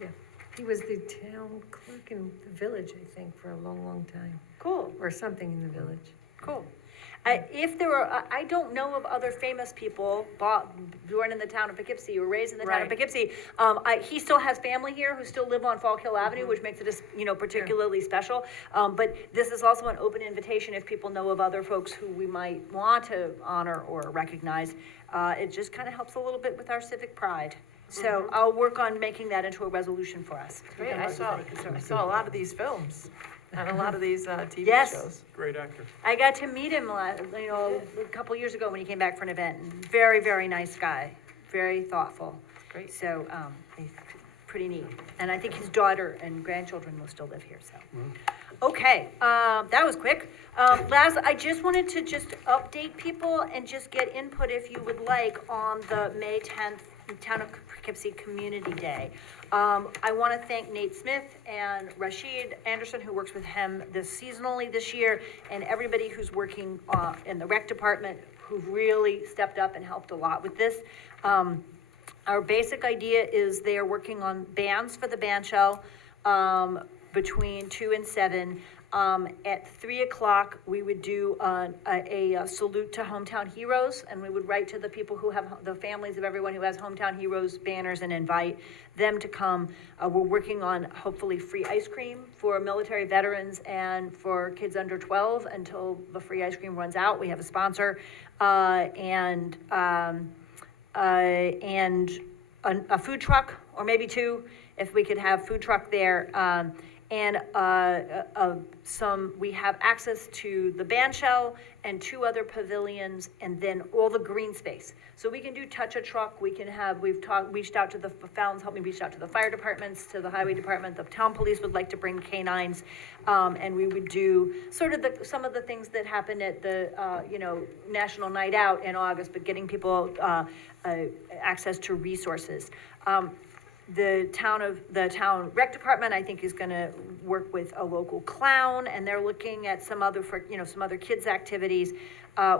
yeah. He was the town clerk in the village, I think, for a long, long time, Cool, or something in the village. cool. If there were, I don't know of other famous people born in the town of Poughkeepsie or raised in the town of Right. Poughkeepsie. He still has family here who still live on Falk Hill Avenue, which makes it, particularly special. But this is also an open invitation if people know of other folks who we might want to honor or recognize. It just kind of helps a little bit with our civic pride. So I'll work on making that into a resolution for us. Great, I saw a lot of these films and a lot of these TV Yes. shows. Great actor. I got to meet him, a couple years ago when he came back for an event. Very, very nice guy, very thoughtful. Great. So, he's pretty neat. And I think his daughter and grandchildren will still live here, so. Okay, that was quick. Last, I just wanted to just update people and just get input if you would like on the May 10th Town of Poughkeepsie Community Day. I want to thank Nate Smith and Rashid Anderson, who works with him seasonally this year, and everybody who's working in the rec department who've really stepped up and helped a lot with this. Our basic idea is they are working on bands for the band shell between 2 and 7. At 3 o'clock, we would do a salute to hometown heroes, and we would write to the people who have, the families of everyone who has hometown heroes banners and invite them to come. We're working on hopefully free ice cream for military veterans and for kids under 12 until the free ice cream runs out. We have a sponsor, and a food truck, or maybe two, if we could have food truck there. We have access to the band shell and 2 other pavilions, and then all the green space. So we can do touch a truck, we've reached out to the Fallon's, helped me reach out to the fire departments, to the highway department, the town police would like to bring canines, and we would do sort of some of the things that happened at the, National Night Out in August, but getting people, access to resources. The town rec department, I think, is gonna work with a local clown, and they're looking at some other kids' activities.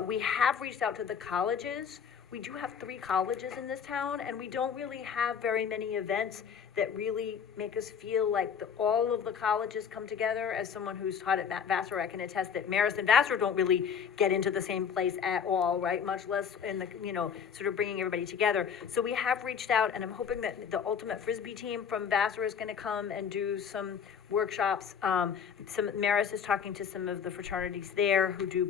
We have reached out to the colleges. We do have 3 colleges in this town, and we don't really have very many events that really make us feel like all of the colleges come together. As someone who's taught at Vassar, I can attest that Marist and Vassar don't really get into the same place at all, right? Much less in the, sort of bringing everybody together. So we have reached out, and I'm hoping that the Ultimate Frisbee team from Vassar is gonna come and do some workshops. Marist is talking to some of the fraternities there who do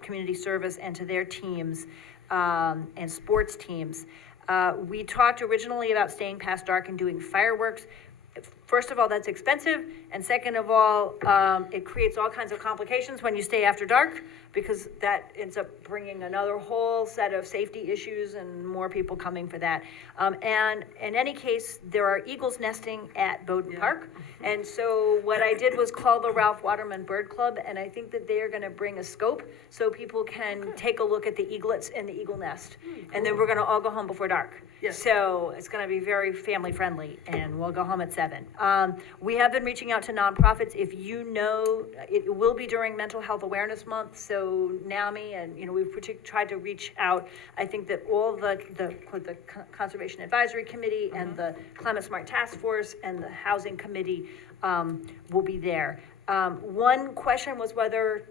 community service, and to their teams, and sports teams. We talked originally about staying past dark and doing fireworks. First of all, that's expensive, and second of all, it creates all kinds of complications when you stay after dark, because that ends up bringing another whole set of safety issues and more people coming for that. And in any case, there are eagles nesting at Bowden Park, and so what I did was call the Ralph Waterman Bird Club, and I think that they are gonna bring a scope so people can take a look at the eaglets in the eagle nest. And then we're gonna all go home before dark. Yes. So it's gonna be very family friendly, and we'll go home at 7. We have been reaching out to nonprofits. If you know, it will be during Mental Health Awareness Month, so NAMI, and, we've tried to reach out. I think that all the Conservation Advisory Committee and the Climate Smart Task Force and the Housing Committee, will be there. One question was whether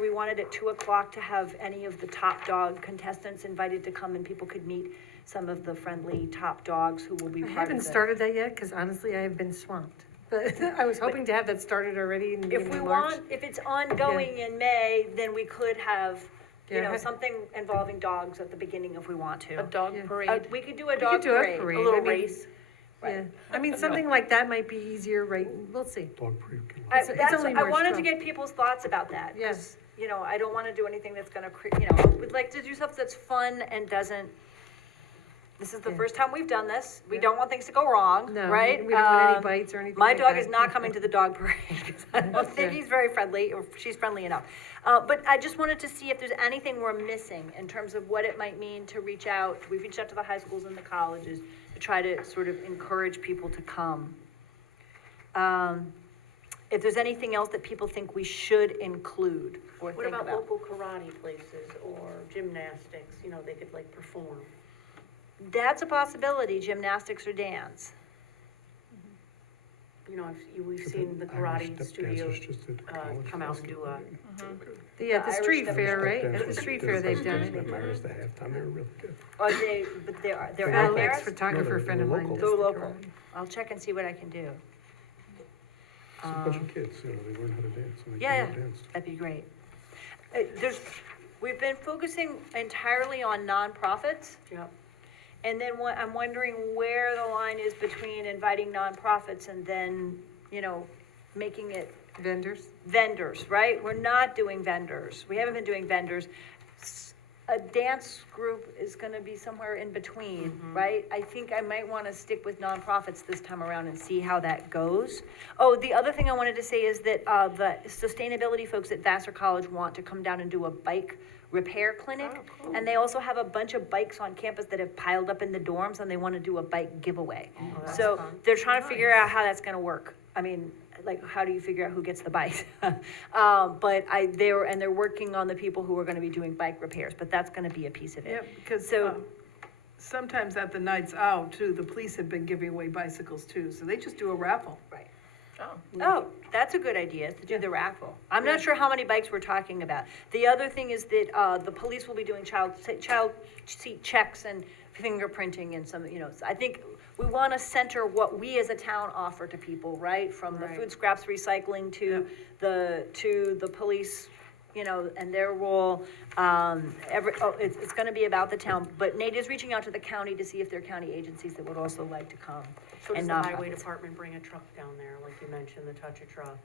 we wanted at 2 o'clock to have any of the top dog contestants invited to come, and people could meet some of the friendly top dogs who will be I part of haven't it. started that yet, because honestly, I have been swamped. But I was hoping to have that started already in the beginning of March. If it's ongoing in May, then we could have, Yeah. something involving dogs at the beginning if we want to. A dog Yeah. parade. We could do a could dog do a parade, a parade. little I mean, race. Yeah, I mean, something like that might be easier, right? We'll see. Dog parade. It's only I March wanted to 12th. get people's thoughts about that. Yes. I don't wanna do anything that's gonna we'd like to do stuff that's fun and doesn't, this is the Yeah. first time we've done this. We don't want things to go wrong, No, right? we don't want any bites or anything My like dog that. is not coming to the dog parade, 'cause I don't think Yeah. he's very friendly, or she's friendly enough. But I just wanted to see if there's anything we're missing in terms of what it might mean to reach out. We've reached out to the high schools and the colleges to try to sort of encourage people to come. if there's anything else that people think we should include or What think about about. local karate places or gymnastics, you know, they could like perform? That's a possibility, gymnastics or dance. You know, we've seen the karate studios come out and do a, Yeah, at the Irish street step fair, Step right? dance At the was street good. fair, they've done That it. matters the halftime, they were really good. But they're out Alex, there. photographer they're friend of mine local. does Go the local. karate. I'll check and see what I can do. It's a bunch of kids, you know, they learn how to dance, and they Yeah, can dance. that'd be great. We've been focusing entirely on nonprofits. yep. And then I'm wondering where the line is between inviting nonprofits and then, you know, making it Vendors? vendors, right? We're not doing vendors. We haven't been doing vendors. A dance group is gonna be somewhere in between, right? I think I might wanna stick with nonprofits this time around and see how that goes. Oh, the other thing I wanted to say is that, the sustainability folks at Vassar College want to come down and do a bike repair clinic. And they also have a bunch of bikes on campus that have piled up in the dorms and they wanna do a bike giveaway. So they're trying to figure out how that's gonna work. I mean, like, how do you figure out who gets the bike? But they're working on the people who are gonna be doing bike repairs, but that's gonna be a piece of it. Yeah, because, So- sometimes at the nights out too, the police have been giving away bicycles too, so they just do a raffle. Right. Oh. Oh, that's a good idea, to do the raffle. I'm not sure how many bikes we're talking about. The other thing is that, the police will be doing child seat checks and fingerprinting and some, you know, I think we wanna center what we as a town offer to people, right? From the Right. food scraps recycling to the police, you know, and their role. It's gonna be about the town, but Nate is reaching out to the county to see if there are county agencies that would also like to come. So does and the highway nonprofits. department bring a truck down there, like you mentioned, the touch-a truck?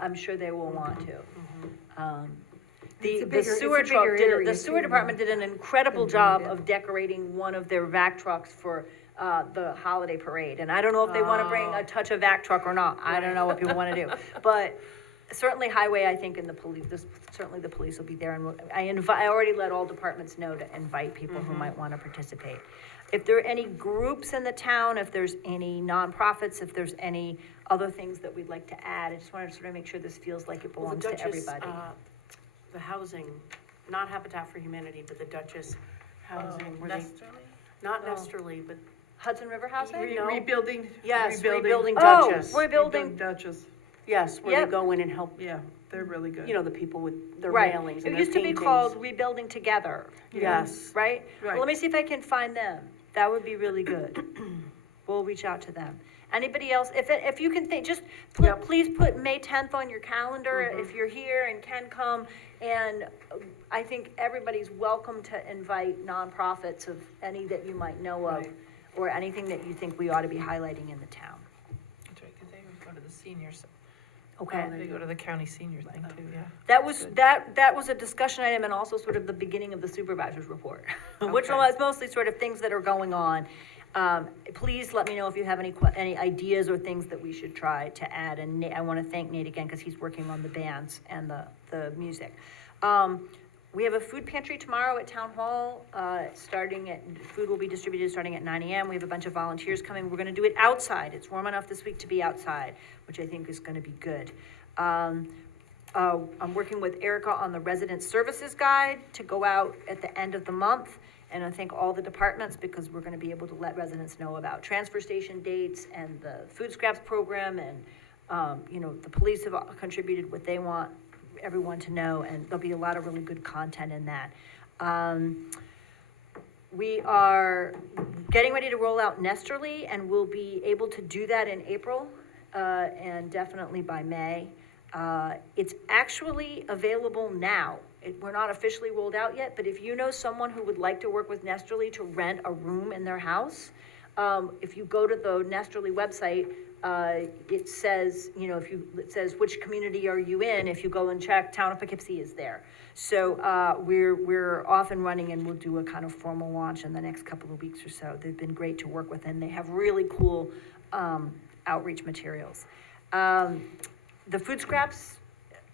I'm sure they will want to. It's The a bigger- it's a sewer truck bigger the area, sewer too, department did an incredible than job Greenville. of decorating one of their vac trucks for, the holiday parade. And I don't know if they wanna bring a touch of vac truck or not, I don't know what people wanna do. But certainly highway, I think, and the police, certainly the police will be there. And I already let all departments know to invite people who might wanna participate. If there are any groups in the town, if there's any nonprofits, if there's any other things that we'd like to add, I just wanted to sort of make sure this feels like it Well, the belongs to Duchess, everybody. The housing, not Habitat for Humanity, but the Duchess housing, where they, not Nesterly, but, Hudson River Housing? No. Rebuilding. yes, rebuilding Oh, Duchess. rebuilding, Duchess, Yes, where Yep. they go in and help, yeah, they're really good. you know, the people with their right. railings It and their used to be paintings. called Rebuilding Together, Yes. right? Well, Right. let me see if I can find them. That would be really good. We'll reach out to them. Anybody else, if you can think, just please put May 10th on your calendar if you're here and can come. And I think everybody's welcome to invite nonprofits of any that you might know of, Right. or anything that you think we ought to be highlighting in the town. That's right, 'cause they go to the seniors. Okay? They go to the county senior thing too, yeah. That was a discussion item and also sort of the beginning of the supervisor's report, which Okay. was mostly sort of things that are going on. Please let me know if you have any ideas or things that we should try to add, and I wanna thank Nate again, cause he's working on the bands and the music. We have a food pantry tomorrow at Town Hall, food will be distributed starting at 9 AM. We have a bunch of volunteers coming. We're gonna do it outside. It's warm enough this week to be outside, which I think is gonna be good. I'm working with Erica on the resident services guide to go out at the end of the month. And I thank all the departments because we're gonna be able to let residents know about transfer station dates and the food scraps program. And, you know, the police have contributed what they want everyone to know, and there'll be a lot of really good content in that. We are getting ready to roll out Nesterly, and we'll be able to do that in April, and definitely by May. It's actually available now. We're not officially rolled out yet, but if you know someone who would like to work with Nesterly to rent a room in their house, if you go to the Nesterly website, it says, you know, it says which community are you in, if you go and check, Town of Poughkeepsie is there. So, we're off and running, and we'll do a kind of formal launch in the next couple of weeks or so. They've been great to work with, and they have really cool, outreach materials. The food scraps,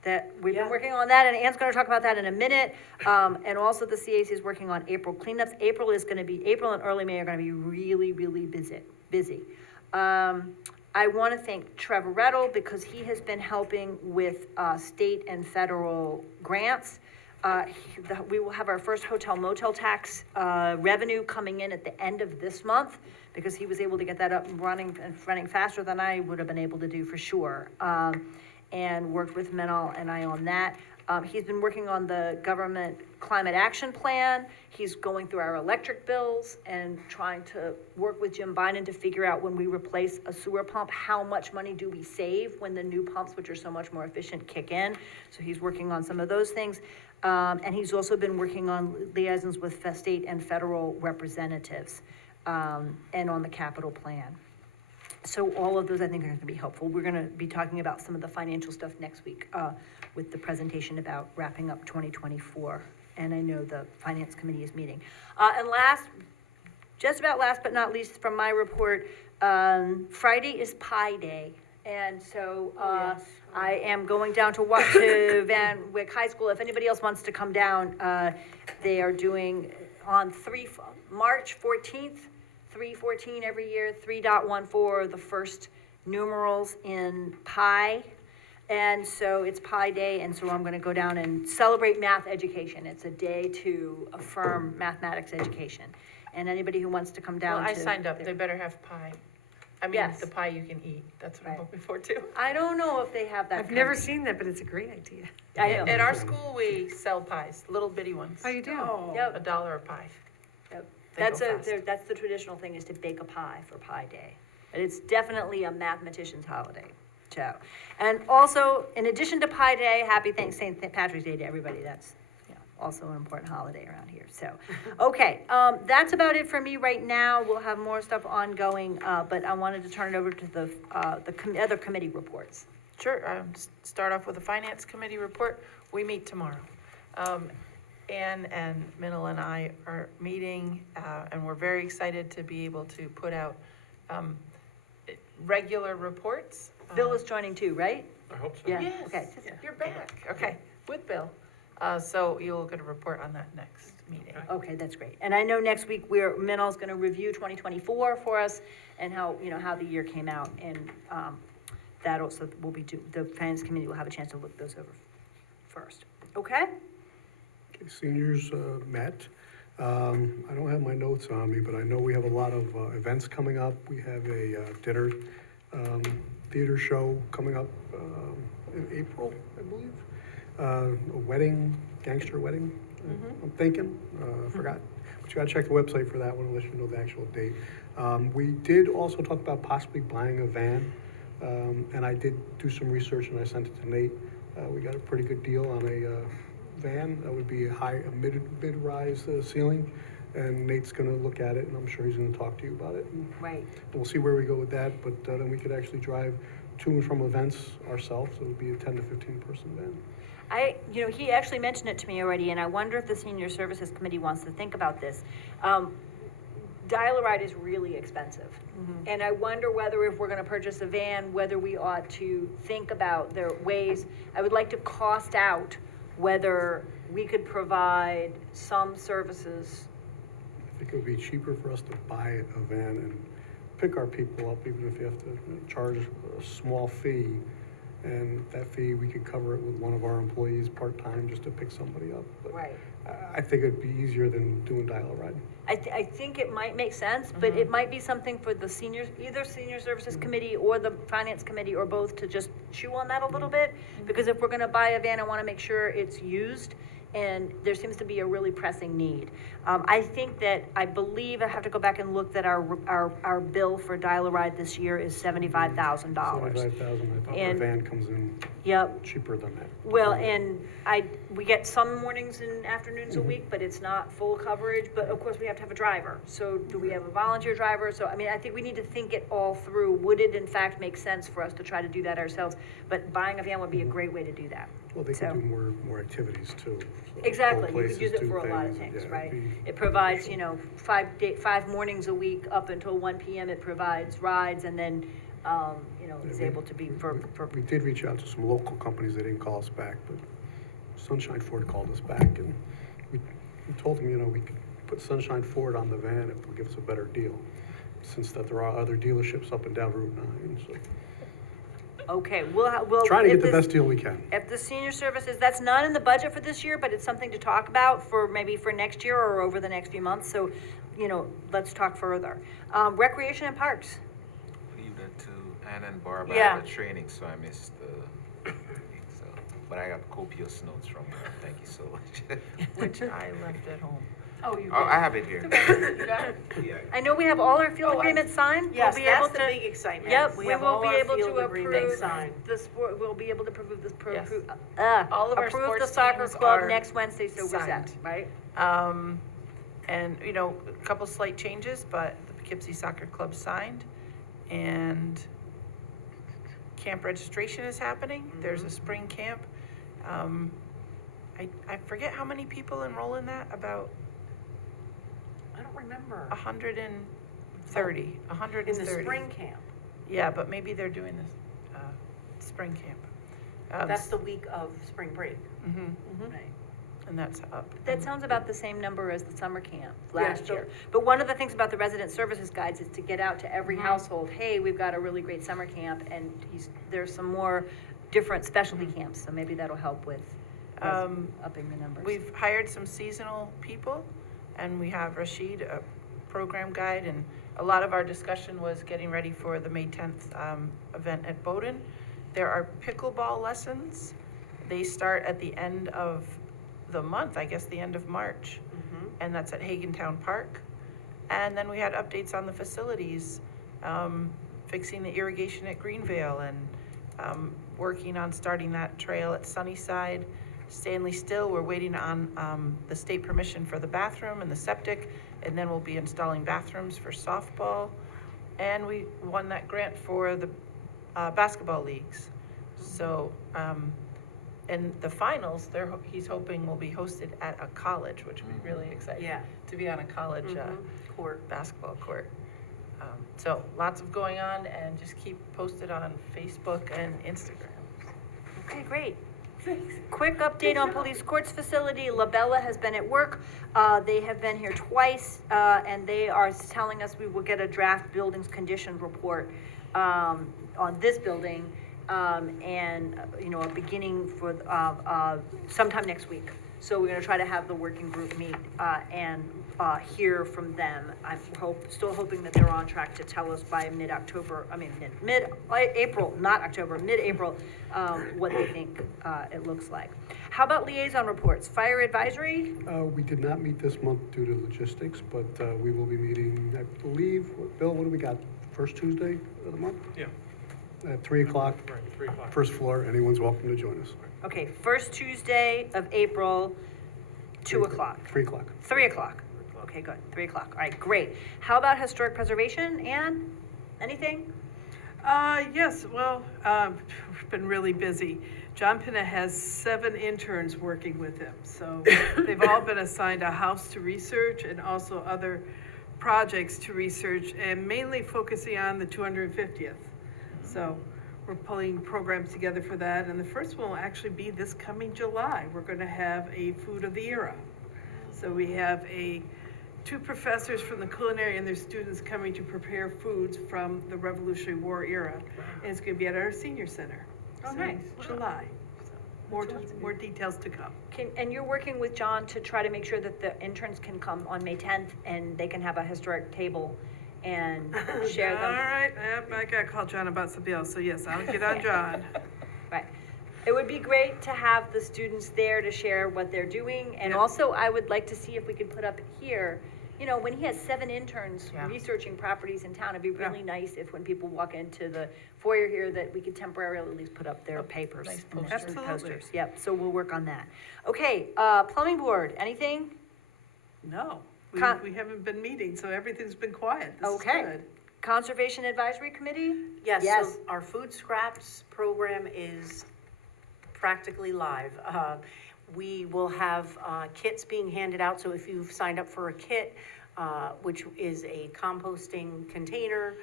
that we've been working on that, and Ann's gonna talk about that in a minute. And also the CAC is working on April cleanups. April and early May are gonna be really, really busy. I want to thank Trevor Rettle because he has been helping with state and federal grants. We will have our first hotel motel tax revenue coming in at the end of this month because he was able to get that up and running faster than I would have been able to do for sure. And worked with Menal and I on that. He's been working on the government climate action plan. He's going through our electric bills and trying to work with Jim Biden to figure out when we replace a sewer pump, how much money do we save when the new pumps, which are so much more efficient, kick in. So he's working on some of those things. And he's also been working on liaisons with state and federal representatives and on the capital plan. So all of those, I think, are going to be helpful. We're going to be talking about some of the financial stuff next week with the presentation about wrapping up 2024. And I know the Finance Committee is meeting. And just about last but not least from my report, Friday is Pie Day. And so I am going down to Van Wyck High School. If anybody else wants to come down, they are doing on March 14th, 314 every year, 3.14, the first numerals in pi. And so it's Pi Day, and so I'm going to go down and celebrate math education. It's a day to affirm mathematics education. And anybody who wants to come down Well, I signed up, they better have pie. I mean, Yes. the pie you can eat, that's what I'm Right. hoping for too. I don't know if they have that. I've never seen that, but it's a great idea. I know. At our school, we sell pies, little bitty ones. Oh, you do? Yep. $1 a pie. Yep. They go fast. That's the traditional thing, is to bake a pie for Pi Day. But it's definitely a mathematician's holiday. So, and also, in addition to Pi Day, happy St. Patrick's Day to everybody. That's also an important holiday around here. So, okay, that's about it for me right now. We'll have more stuff ongoing, but I wanted to turn it over to the other committee reports. Sure, start off with the Finance Committee report. We meet tomorrow. Ann and Minal and I are meeting, and we're very excited to be able to put out regular reports. Bill is joining too, right? I hope so. Yeah. Yes, Okay. you're back. Okay, with Bill. So you'll get a report on that next meeting. Okay, that's great. And I know next week Minal's gonna review 2024 for us and how the year came out. And, that also will be the Finance Committee will have a chance to look those over first. Okay? Okay, seniors met. I don't have my notes on me, but I know we have a lot of events coming up. We have a dinner, theater show coming up in April, I believe. A wedding, gangster wedding, I'm thinking, forgot. But you gotta check the website for that one, unless you know the actual date. We did also talk about possibly buying a van, and I did do some research and I sent it to Nate. We got a pretty good deal on a van. That would be a mid-rise ceiling, and Nate's gonna look at it, and I'm sure he's gonna talk to you about it. And Right. we'll see where we go with that, but then we could actually drive to and from events ourselves. It would be a 10 to 15 person van. He actually mentioned it to me already, and I wonder if the Senior Services Committee wants to think about this. Dial-A-Ride is really expensive. And I wonder whether if we're gonna purchase a van, whether we ought to think about their ways. I would like to cost out whether we could provide some services. I think it would be cheaper for us to buy a van and pick our people up, even if you have to charge a small fee. And that fee, we could cover it with one of our employees part-time just to pick somebody up. But Right. I think it'd be easier than doing Dial-A-Ride. I think it might make sense, but it might be something for the either Senior Services Committee or the Finance Committee or both to just chew on that a little bit. Because if we're gonna buy a van, I wanna make sure it's used, and there seems to be a really pressing need. I think that, I believe, I have to go back and look that our bill for Dial-A-Ride this year is $75,000. 75,000, I thought the And- van comes in Yep. cheaper than that. Well, and we get some mornings and afternoons a week, but it's not full coverage, but of course we have to have a driver. So do we have a volunteer driver? So, I mean, I think we need to think it all through. Would it in fact make sense for us to try to do that ourselves? But buying a van would be a great way to do that. Well, they So- could do more activities too. So Exactly, go you could use places, it do for a lot of things, things, yeah, right? it'd be- It provides, 5 mornings a week up until 1 PM. It provides rides and then, is able to be for. We did reach out to some local companies, they didn't call us back, but Sunshine Ford called us back, and we told them, we could put Sunshine Ford on the van if it would give us a better deal. since that there are other dealerships up and down Route 9, so. Okay, we'll. Trying to if get the this- best deal we can. If the senior services, that's not in the budget for this year, but it's something to talk about for maybe for next year or over the next few months, so, let's talk further. Recreation and parks. Leave that to Ann and Barb. I Yeah. had a training, so I missed the meeting, so, but I got copious notes from her. Thank you so much. Which I left at home. Oh, you Oh, I have it here. You got it? Yeah. I know we have all our field Oh, agreements signed. Yes, We'll be able that's the to- big excitement. Yep, We we have will all be our able field to agreements approve signed. the sport, we'll be able to approve this, Yes. approve All of our the sports soccer teams club are next Wednesday, so we're set, signed. right? And, a couple slight changes, but the Poughkeepsie Soccer Club signed, and camp registration is happening. There's a spring camp. I forget how many people enroll in that, about I don't remember. 130, 130. In the spring camp. Yeah, but maybe they're doing this, spring camp. That's the week of spring break. Right. And that's up. That sounds about the same number as the summer camp Yeah, last so- year. But one of the things about the resident services guides is to get out to every Mm-hmm. household, hey, we've got a really great summer camp, and there's some more different specialty camps, so maybe that'll help with upping the numbers. We've hired some seasonal people, and we have Rashid, a program guide, and a lot of our discussion was getting ready for the May 10th event at Bowdoin. There are pickleball lessons. They start at the end of the month, I guess the end of March, and that's at Hagentown Park. And then we had updates on the facilities, fixing the irrigation at Greenvale, and working on starting that trail at Sunnyside. Stanley Still, we're waiting on the state permission for the bathroom and the septic, and then we'll be installing bathrooms for softball. And we won that grant for the basketball leagues. So, and the finals, he's hoping will be hosted at a college, which would be really exciting. Yeah. To be on a college Court. basketball court. So lots of going on, and just keep posted on Facebook and Instagram. Okay, great. Quick update on police courts facility. Labella has been at work. They have been here twice, and they are telling us we will get a draft buildings condition report on this building, and, a beginning for sometime next week. So we're gonna try to have the working group meet and hear from them. I'm still hoping that they're on track to tell us by mid-October, mid-April, not October, mid-April, what they think it looks like. How about liaison reports? Fire advisory? We did not meet this month due to logistics, but we will be meeting, I believe, Bill, what do we got? First Tuesday of the month? Yeah, At 3 o'clock, right, 3 o'clock. first floor, anyone's welcome to join us. Okay, first Tuesday of April, 2 o'clock. 3 o'clock. 3 o'clock. Okay, good, 3 o'clock. All right, great. How about historic preservation? Ann, anything? Yes, well, we've been really busy. John Pinna has 7 interns working with him, so they've all been assigned a house to research and also other projects to research, and mainly focusing on the 250th. So we're pulling programs together for that, and the first one will actually be this coming July. We're gonna have a food of the era. So we have 2 professors from the culinary and their students coming to prepare foods from the Revolutionary War era. And it's gonna be at our senior center. Oh, So, nice. July. So, more details to come. And you're working with John to try to make sure that the interns can come on May 10th and they can have a historic table and share All them. right, I gotta call John about something else, so yes, I'll get on John. Right. It would be great to have the students there to share what they're doing. And Yeah. also, I would like to see if we could put up here, when he has 7 interns Yeah. researching properties in town, it'd be really nice if when people walk into the foyer here, that we could temporarily at least put up their papers. nice and their poster. street Absolutely. posters. Yep, so we'll work on that. Okay, plumbing board, anything? No, Con- we haven't been meeting, so everything's been quiet. This is Okay. good. Conservation Advisory Committee? Yes, Yes. so our food scraps program is practically live. We will have kits being handed out, so if you've signed up for a kit, which is a composting container,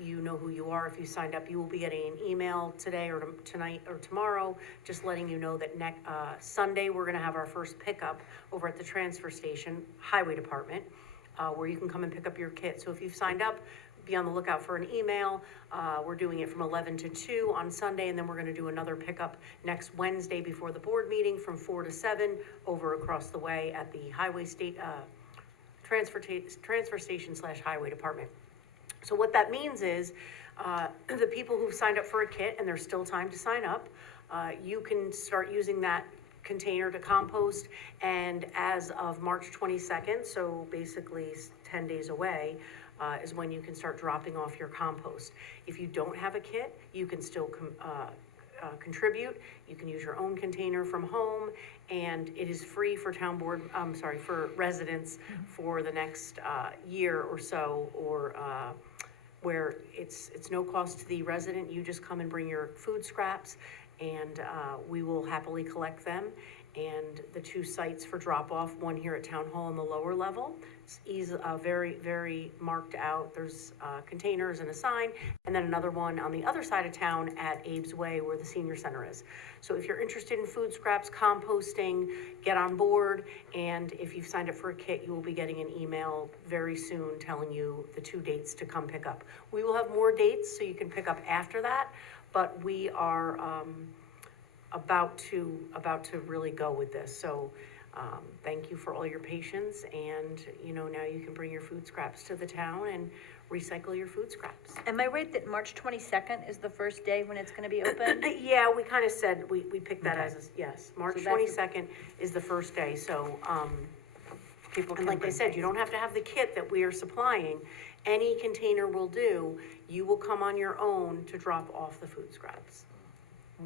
you know who you are. If you signed up, you will be getting an email today or tonight or tomorrow, just letting you know that Sunday, we're gonna have our first pickup over at the transfer station, Highway Department, where you can come and pick up your kit. So if you've signed up, be on the lookout for an email. We're doing it from 11 to 2 on Sunday, and then we're gonna do another pickup next Wednesday before the board meeting from 4 to 7 over across the way at the Highway State, transfer station / highway department. So what that means is, the people who've signed up for a kit, and there's still time to sign up, you can start using that container to compost, and as of March 22nd, so basically 10 days away, is when you can start dropping off your compost. If you don't have a kit, you can still contribute. You can use your own container from home, and it is free for for residents for the next year or so, or where it's no cost to the resident. You just come and bring your food scraps, and we will happily collect them. And the 2 sites for drop-off, one here at Town Hall on the lower level, it's very, very marked out. There's containers and a sign, and then another one on the other side of town at Abe's Way where the senior center is. So if you're interested in food scraps, composting, get on board, and if you've signed up for a kit, you will be getting an email very soon telling you the 2 dates to come pick up. We will have more dates, so you can pick up after that, but we are about to really go with this. So thank you for all your patience, and now you can bring your food scraps to the town and recycle your food scraps. Am I right that March 22nd is the first day when it's gonna be open? Yeah, we kind of said, we picked that Okay. as, yes, March So that's- 22nd is the first day, so, People and can like I bring said, you don't have to have the kit that we are supplying. Any container will do. You will come on your own to drop off the food scraps.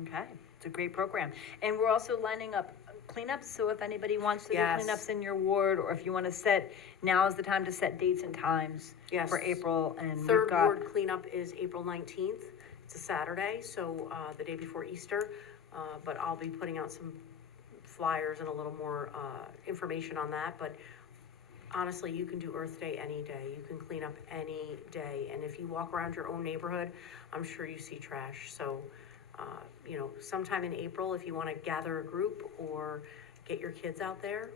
Okay, it's a great program. And we're also lining up cleanups, so if anybody wants to do Yes. cleanups in your ward, or if you want to now is the time to set dates and times Yes. for April, and we've Third got, ward cleanup is April 19th. It's a Saturday, so the day before Easter. But I'll be putting out some flyers and a little more information on that. But honestly, you can do Earth Day any day. You can clean up any day. And if you walk around your own neighborhood, I'm sure you see trash. So, sometime in April, if you want to gather a group or get your kids out there,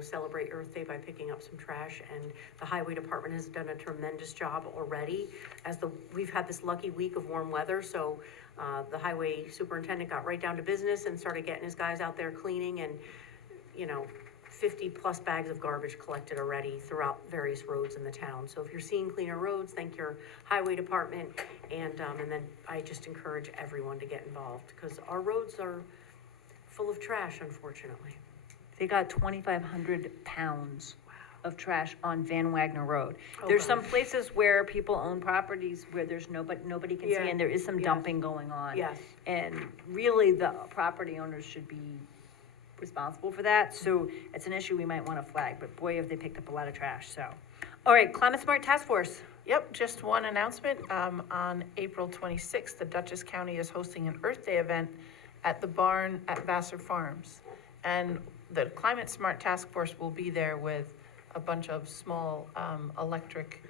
celebrate Earth Day by picking up some trash. And the highway department has done a tremendous job already. We've had this lucky week of warm weather, so the highway superintendent got right down to business and started getting his guys out there cleaning, and 50+ bags of garbage collected already throughout various roads in the town. So if you're seeing cleaner roads, thank your highway department, and then I just encourage everyone to get involved, because our roads are full of trash, unfortunately. they got 2,500 pounds of trash on Van Wagner Road. Oh, There's some gosh. places where people own properties where there's nobody can see, Yeah. and there is some Yes. dumping going on. Yes. And really, the property owners should be responsible for that, so it's an issue we might want to flag, but boy, have they picked up a lot of trash, so. All right, Climate Smart Task Force. Yep, just one announcement. On April 26th, the Dutchess County is hosting an Earth Day event at the barn at Vassar Farms. And the Climate Smart Task Force will be there with a bunch of small electric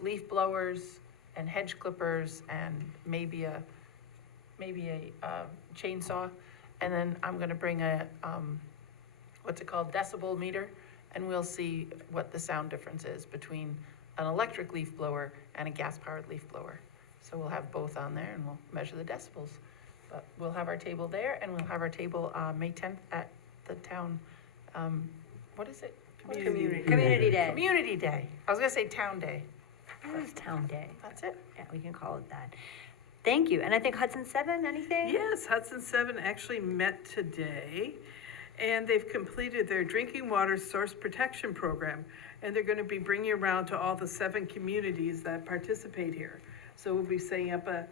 leaf blowers and hedge clippers and maybe a chainsaw. And then I'm gonna bring a, decibel meter, and we'll see what the sound difference is between an electric leaf blower and a gas-powered leaf blower. So we'll have both on there, and we'll measure the decibels. But we'll have our table there, and we'll have our table, May 10th at the town, what is it? Community Day. Community Day. I was gonna say Town Day. It is Town Day. That's it. Yeah, we can call it that. Thank you, and I think Hudson 7, anything? Yes, Hudson 7 actually met today, and they've completed their drinking water source protection program, and they're gonna be bringing around to all the 7 communities that participate here. So we'll be setting up a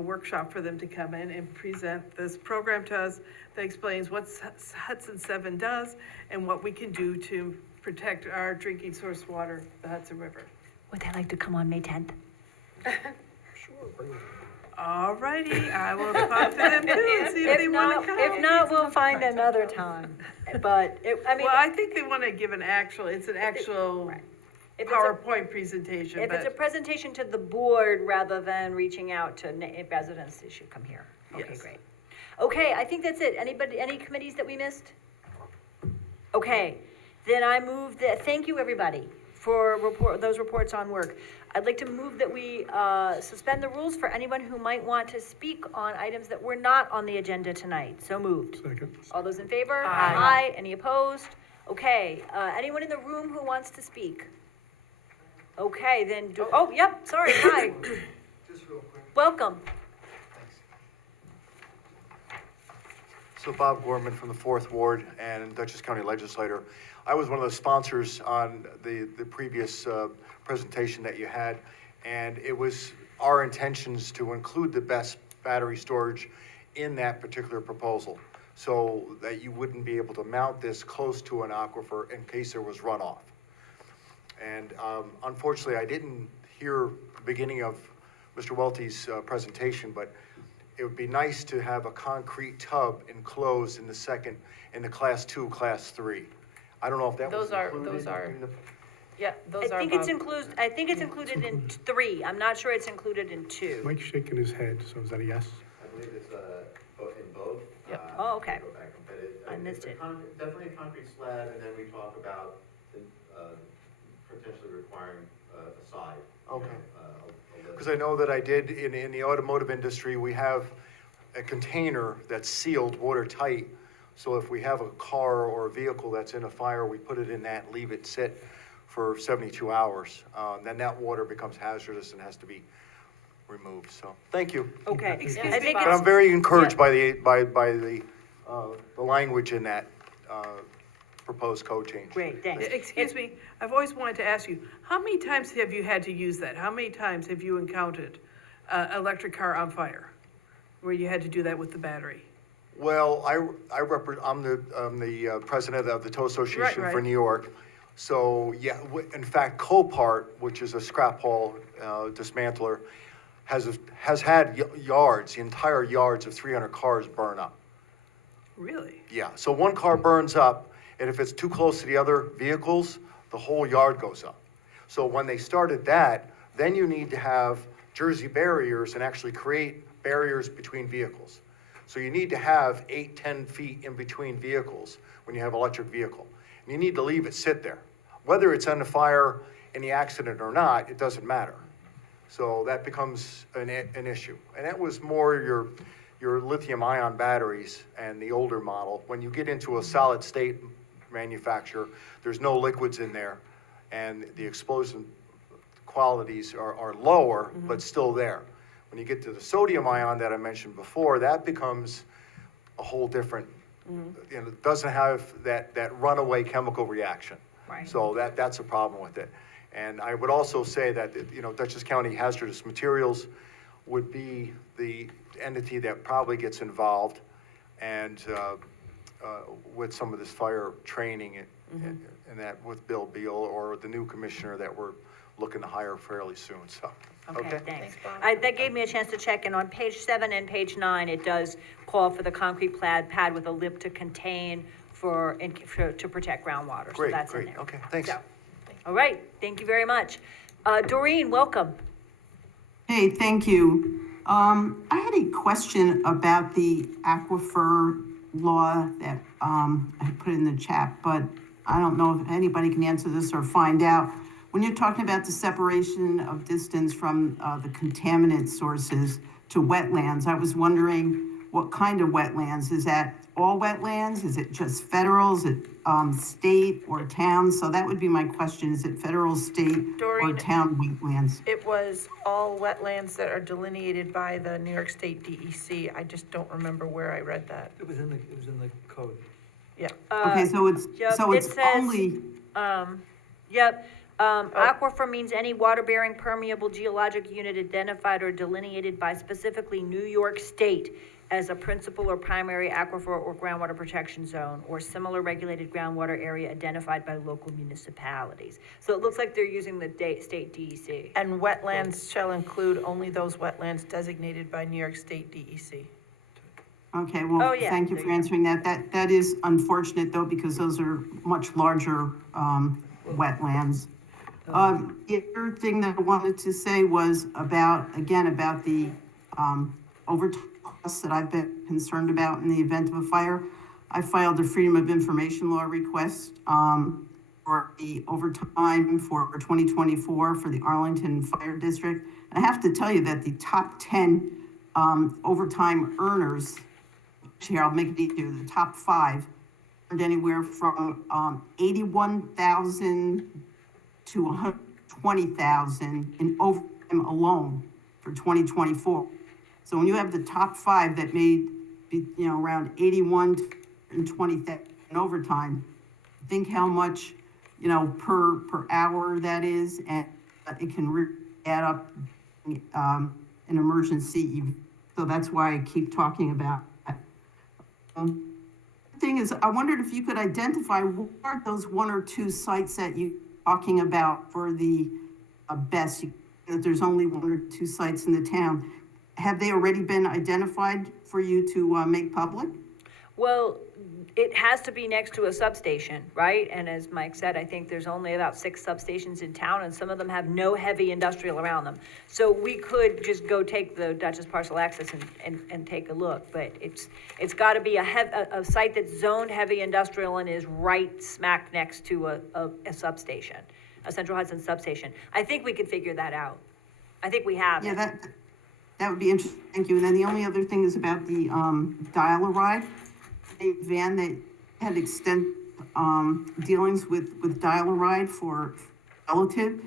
workshop for them to come in and present this program to us that explains what Hudson 7 does and what we can do to protect our drinking source water, the Hudson River. Would they like to come on May 10th? All righty, I will talk to them too and see if they wanna come. If not, we'll find another time, but, Well, I think they wanna give it's an actual Right. If it's a- PowerPoint presentation, If it's a but presentation to the board rather than reaching out to residents, they should come here. Okay, Yes. great. Okay, I think that's it. Any committees that we missed? Okay, then I move thank you, everybody, for those reports on work. I'd like to move that we suspend the rules for anyone who might want to speak on items that were not on the agenda tonight. So moved. Second. All those in favor? Aye. Any opposed? Okay, anyone in the room who wants to speak? Okay, then, yep, sorry, hi. Just real quick. Welcome. So Bob Gorman from the 4th Ward and Dutchess County Legislator. I was one of the sponsors on the previous presentation that you had, and it was our intentions to include the best battery storage in that particular proposal, so that you wouldn't be able to mount this close to an aquifer in case there was runoff. And unfortunately, I didn't hear the beginning of Mr. Welty's presentation, but it would be nice to have a concrete tub enclosed in the class 2, class 3. I don't know if that was included in the. Yeah, those are. I think it's included in 3. I'm not sure it's included in 2. Mike's shaking his head, so is that a yes? I believe it's in both. Yep. Oh, okay. Go back and fit it. I missed it. Definitely a concrete slab, and then we talk about potentially requiring a side. Okay. A Because I know that I did, in the automotive industry, we have a container that's sealed watertight. So if we have a car or a vehicle that's in a fire, we put it in that, leave it sit for 72 hours. Then that water becomes hazardous and has to be removed, so, thank you. Okay. Excuse I me, think Bob. But it's, I'm very encouraged by the language in that proposed code change. great, thanks. Excuse me, I've always wanted to ask you, how many times have you had to use that? How many times have you encountered an electric car on fire, where you had to do that with the battery? Well, I'm the president of the Tow Association Right. for New York. So, yeah, in fact, Copart, which is a scrap haul dismantler, has had yards, entire yards of 300 cars burn up. Really? Yeah, so one car burns up, and if it's too close to the other vehicles, the whole yard goes up. So when they started that, then you need to have Jersey barriers and actually create barriers between vehicles. So you need to have 8-10 feet in between vehicles when you have electric vehicle. And you need to leave it sit there. Whether it's on the fire in the accident or not, it doesn't matter. So that becomes an issue. And that was more your lithium ion batteries and the older model. When you get into a solid state manufacturer, there's no liquids in there, and the explosion qualities are lower, but still there. When you get to the sodium ion that I mentioned before, that becomes a whole different, it doesn't have that runaway chemical reaction. Right. So that's a problem with it. And I would also say that, Dutchess County Hazardous Materials would be the entity that probably gets involved and with some of this fire training and that with Bill Beal or the new commissioner that we're looking to hire fairly soon, so. Okay, thanks. That gave me a chance to check, and on page 7 and page 9, it does call for the concrete pad with a lip to contain to protect groundwater, so Great, that's in great, there. okay, thanks. So, all right, thank you very much. Doreen, welcome. Hey, thank you. I had a question about the aquifer law that I put in the chat, but I don't know if anybody can answer this or find out. When you're talking about the separation of distance from the contaminant sources to wetlands, I was wondering what kind of wetlands? Is that all wetlands? Is it just federal? Is it state or town? So that would be my question. Is it federal, state, or Doreen, town wetlands? it was all wetlands that are delineated by the New York State DEC. I just don't remember where I read that. It was in the code. Yeah. Okay, so it's, Yep, so it it's says- only, Aquifer means any water-bearing permeable geologic unit identified or delineated by specifically New York State as a principal or primary aquifer or groundwater protection zone or similar regulated groundwater area identified by local municipalities. So it looks like they're using the state DEC. And wetlands shall include only those wetlands designated by New York State DEC. okay, well, Oh, yeah, thank you there for you go. answering that. That is unfortunate though, because those are much larger wetlands. The other thing that I wanted to say was about the overtime costs that I've been concerned about in the event of a fire. I filed a Freedom of Information Law request for the overtime for 2024 for the Arlington Fire District. I have to tell you that the top 10 overtime earners, here, I'll make it easier, the top 5 earned anywhere from 81,000 to 120,000 in overtime alone for 2024. So when you have the top 5 that made, around 81 and 20,000 in overtime, think how much, per hour that is, and it can add up an emergency. So that's why I keep talking about that. Thing is, I wondered if you could identify what are those 1 or 2 sites that you're talking about for the best, that there's only 1 or 2 sites in the town. Have they already been identified for you to make public? Well, it has to be next to a substation, right? And as Mike said, I think there's only about 6 substations in town, and some of them have no heavy industrial around them. So we could just go take the Dutchess Parcel Access and take a look, but it's got to be a site that's zoned heavy industrial and is right smack next to a substation, a Central Hudson substation. I think we could figure that out. I think we have. Yeah, that would be interesting. Thank you. And then the only other thing is about the dial-a-ride. A van that had extended dealings with dial-a-ride for a relative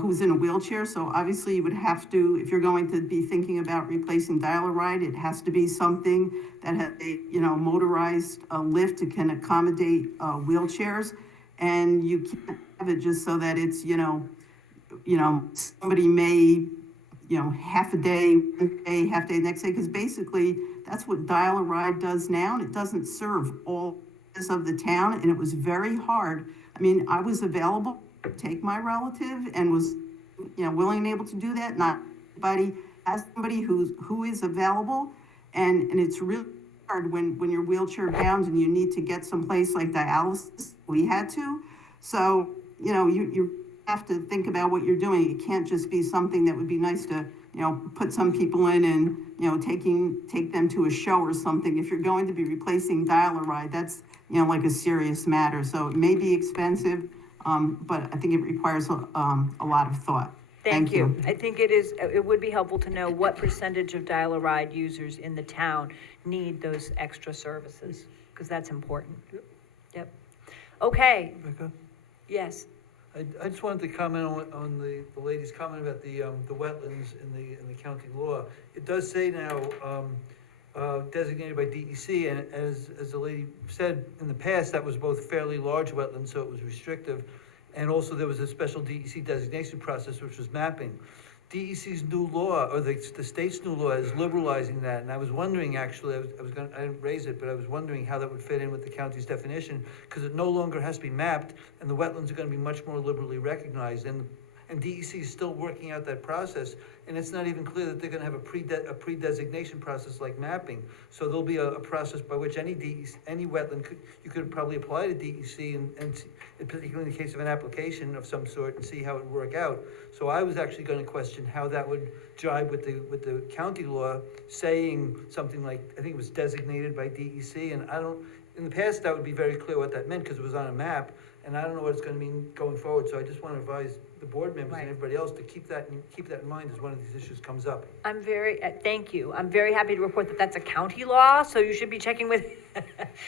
who's in a wheelchair. So obviously you would have to, if you're going to be thinking about replacing dial-a-ride, it has to be something that has a motorized lift that can accommodate wheelchairs. And you can't have it just so that it's somebody may half a day, half day, next day, because basically that's what dial-a-ride does now, and it doesn't serve all of the town, and it was very hard. I mean, I was available to take my relative and was, willing and able to do that. Not everybody has somebody who is available, and it's really hard when you're wheelchair bound and you need to get someplace like dialysis. We had to, so you have to think about what you're doing. It can't just be something that would be nice to, put some people in and, take them to a show or something. If you're going to be replacing dial-a-ride, that's, like a serious matter. So it may be expensive, but I think it requires a lot of thought. Thank you. I think it would be helpful to know what percentage of dial-a-ride users in the town need those extra services, because that's important. Yep. Okay. Rebecca? Yes. I just wanted to comment on the lady's comment about the wetlands in the county law. It does say now, designated by DEC, and as the lady said, in the past, that was both fairly large wetlands, so it was restrictive, and also there was a special DEC designation process, which was mapping. DEC's new law, or the state's new law, is liberalizing that, and I was wondering, actually, I didn't raise it, but I was wondering how that would fit in with the county's definition, because it no longer has to be mapped, and the wetlands are gonna be much more liberally recognized, and DEC is still working out that process, and it's not even clear that they're gonna have a pre-designation process like mapping. So there'll be a process by which any wetland you could probably apply to DEC and particularly in the case of an application of some sort, and see how it would work out. So I was actually gonna question how that would jibe with the county law saying something like, I think it was designated by DEC, and in the past, that would be very clear what that meant, because it was on a map, and I don't know what it's gonna mean going forward, so I just wanna advise the board members and everybody else to keep that in mind as one of these issues comes up. I'm thank you. I'm very happy to report that that's a county law, so you should be checking with,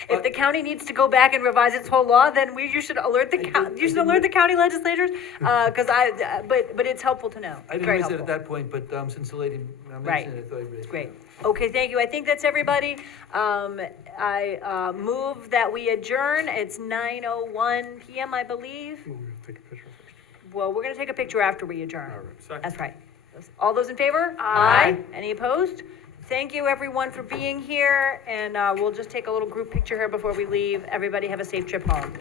if the county needs to go back and revise its whole law, then you should alert the county legislators, but it's helpful to know. I didn't raise it at that point, but since the lady mentioned it, I thought I'd raise it. Great. Okay, thank you. I think that's everybody. I move that we adjourn. It's 9:01 PM, I believe. We're gonna take a picture first. Well, we're gonna take a picture after we adjourn. All right. Second. That's right. All those in favor? Aye. Any opposed? Thank you, everyone, for being here, and we'll just take a little group picture here before we leave. Everybody have a safe trip home.